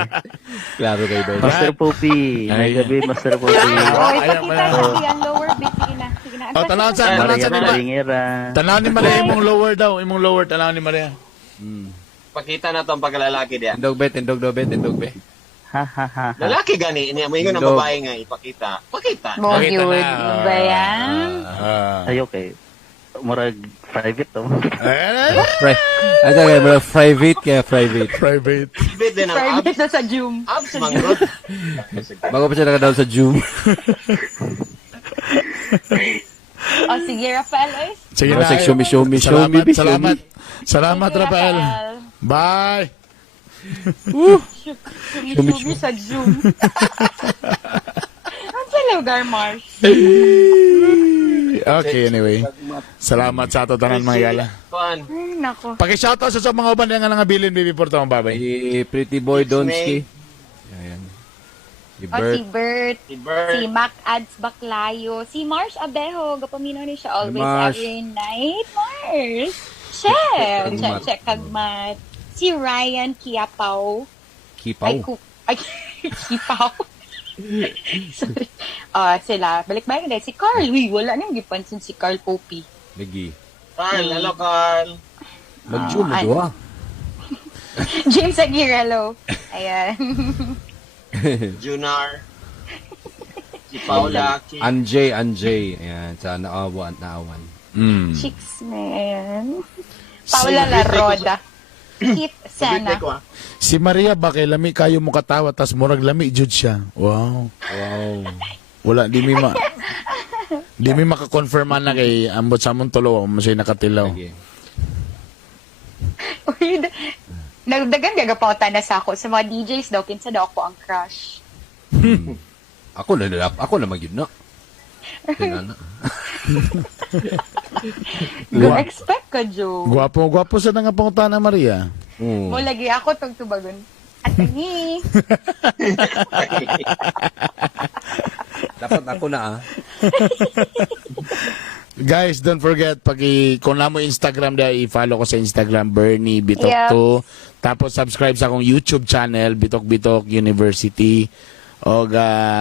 Klaro kay Bernie. Master Poppy. May gabi, Master Poppy. Oy, Ayaw mo pakita na. na ang lower, be. Sige na. Oh, tanaw sa Maria nila. Maringera. Tanaw ni Maria imong lower daw, imong lower tanaw ni Maria. Pakita na to ang pagkalalaki diya. Tindog be. Ha ha ha. Lalaki gani, niya maingon ng Dog. babae nga, ipakita. Pakita. Mo Pakita yun. na. Ba yan? Ayo kay. Murag private to. Asa kaya mga private. Private. Bit din ang Private abs. na sa Zoom. Abs, mangrod. Bago pa siya nakadaw sa Zoom. O, sige, Rafael, oy. Sige Mga na. sex, show me, Salamat, baby, salamat. Salamat, Sige, Rafael. Bye. Sumi sa Zoom. Ang sa lugar, Mars. Okay, anyway. Salamat sa ato tanan mga yala. Kuan. Ay, nako. Paki-shoutout sa mga uban nga nangabilin baby porto ang babay. Si Pretty Boy Donsky. Ayan. Si O, Bert. si Bert. Si Bert. Si Mac Ads Baclayo. Si Mars Abejo. Gapaminaw ni siya always Mars. every night. Mars. Check. Check kagmat. Si Ryan Kiapaw. Kipaw. Kipaw. Sorry. Sila. Balik-balik na. Si Carl. Uy, wala nang gipansin si Carl Poppy. Lagi. Carl, hello, Carl. Mag-Zoom mo doa. James Aguirrelo. Ayan. Junar. Si Paula. Anjay. Ayan, sa naawan. Chicks na. Ayan. Paula La Roda. Keith Sena. Si Maria ba kay lami kayo mo katawa tas murag lami jud siya. Wow. Wala di mi maka-confirm na kay ambot sa mong tulo mo siya nakatilaw. Lagi. Uy, nagdagan gagapauta na sa ako. Sa mga DJs daw, kinsa daw ako ang crush. Ako na magyud na. Tinana. Expect ka, Joe. Gwapo sa nga panguta na Maria. Mo lagi ako tong tubagon. Atangi. Dapat ako na Guys, don't forget kung namo Instagram da i-follow ko sa Instagram Bernie Bitok 2. Tapos subscribe sa akong YouTube channel Bitok University. O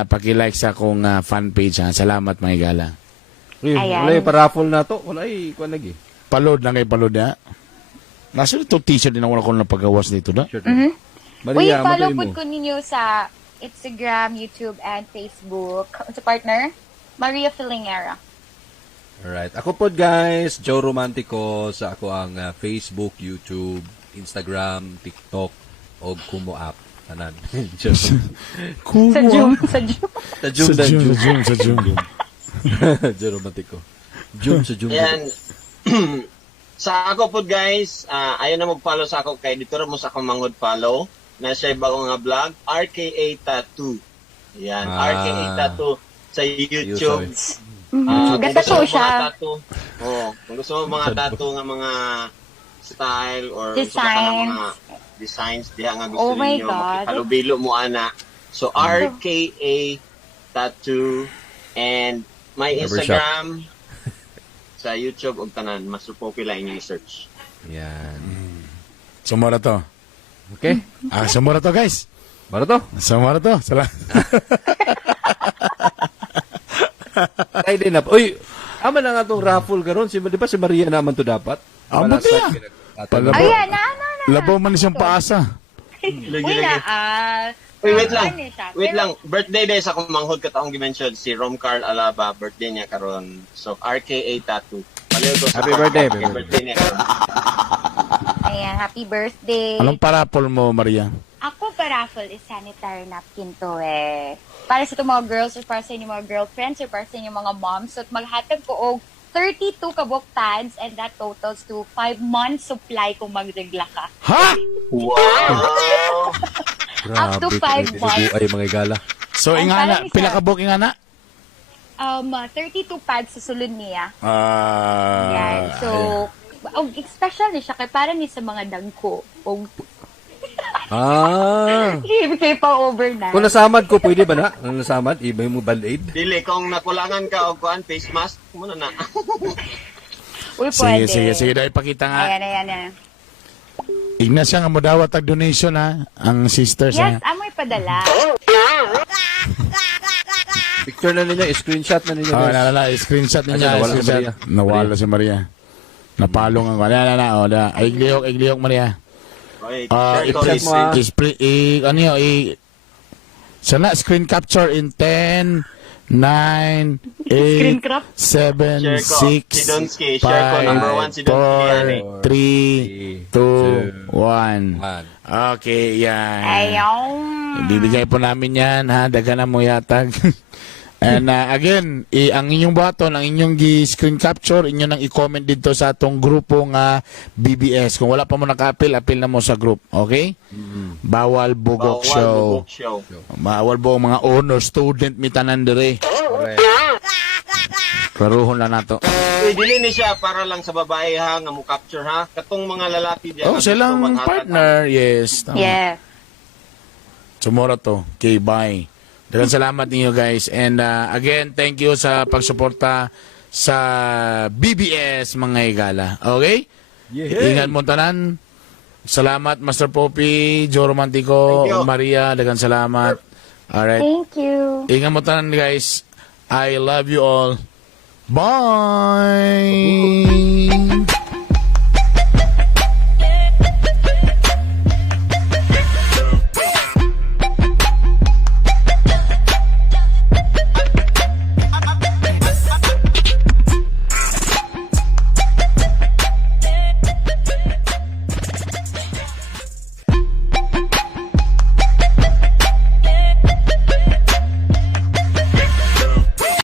paki-like sa akong fan page ha. Salamat mga gala. Ayan. Wala yung paraffle na to. Wala yung kuwan lagi. Palod na kay palod na. Nasa ito t-shirt din ako na pagawas dito na. Sure. Uy, Maria, follow matuloy mo. po ko ninyo sa Instagram, YouTube, and Facebook. Sa partner, Maria Filingera. Alright. Ako po guys, Joe Romantico sa ako ang Facebook, YouTube, Instagram, TikTok, o Kumu app. Tanan. Sa Zoom. Sa Zoom. Sa Zoom. Joe Romantico. Zoom. Yan. Sa ako po guys, ayaw na mag-follow sa ako kay dito mo sa akong mangod follow na siya bago nga vlog, RKA Tattoo. Yan, RKA Tattoo sa YouTube. Gata po siya. Kung gusto mo mga tattoo nga mga style or Designs. mga designs diha nga gusto Oh my niyo God. makipalubilo mo ana. So RKA Tattoo and my Barbershop. Instagram sa YouTube og tanan mas popular inyong search. Yan. Sumara to. Okay? Sumura to, guys. Baro to? Sumura to. Ay, din na. Uy, ama na nga itong raffle karon. Di ba si Maria naman to dapat? Ang buti Malasad niya. pinag- Ayan, na. Labaw man siyang paasa. Uy, na, Uy, wait lang. ano siya? Wait Pero- lang. Birthday day sa akong manghod ka taong gimension si Rom Carl Alaba. Birthday niya karon. So, RKA Tattoo. Paliw ko sa Happy birthday, happy baby. birthday niya karon. Ayan, happy birthday. Anong parapol mo, Maria? Ako pa-raffle is sanitary napkin to eh. Para sa itong mga girls or para sa inyong mga girlfriends or para sa inyong mga moms. So, maghatag ko og 32 kabok tads and that totals to 5 months supply kung magregla ka. Ha? Wow! Up to 5 months. Ay, mga igala. So, Ang ingana, parang isa- pila ka book ingana? 32 pads sa sulod niya. Ah. Yan. So, special ni siya kay para ni sa mga dangko. Og ibigay pa overnight. Kung nasamad ko, pwede ba na? Kung nasamad, iba mo band-aid? Dili, kung nakulangan ka og kuan face mask, muna na. Uy, Sige, pwede. sige. Dahil pakita nga. Ayan. Ignas siya nga mo daw tag donation ha. Ang sisters Yes, ha. amoy padala. Picture na ninyo, screenshot na ninyo. Oh, guys. screenshot Ay, niya. nawala si Screenshot. Maria. Nawala si Maria. Napalong ang wala. Oh, da. Ay, iglihok, Maria. Okay, Ah, share ko, i-check mo, ah. ano yun, sana screen capture in 10, 9, 8, 7, Share ko. 6, Si Donsky. Share ko. Number 1 si Donsky yan eh. 3, 2, 1. Man. Okay, yan. Ayaw. Bibigay po namin yan, ha? Daga na mo yatag. And again, ang inyong button, ang inyong screen capture, inyo nang i-comment dito sa atong grupo nga BBS. Kung wala pa mo naka-appeal, appeal na mo sa group. Okay? Bawal Bugok Bawal Show. Bugok Show. Bawal po mga honor student mitanan dire. Klaruhon lang nato. Uy, dili ni siya para lang sa babae ha, nga mo capture ha. Katong mga lalaki diyan. Oh, silang partner. Yes. Tama. Yeah. Tomorrow to. Okay, bye. Daghang salamat ninyo guys. And again, thank you sa pagsuporta sa BBS mga igala. Okay? Ingat mo tanan. Salamat Master Poppy, Joe Romantico, Thank you. Maria, daghang salamat. Alright. Thank you. Ingat mo tanan guys. I love you all. Bye!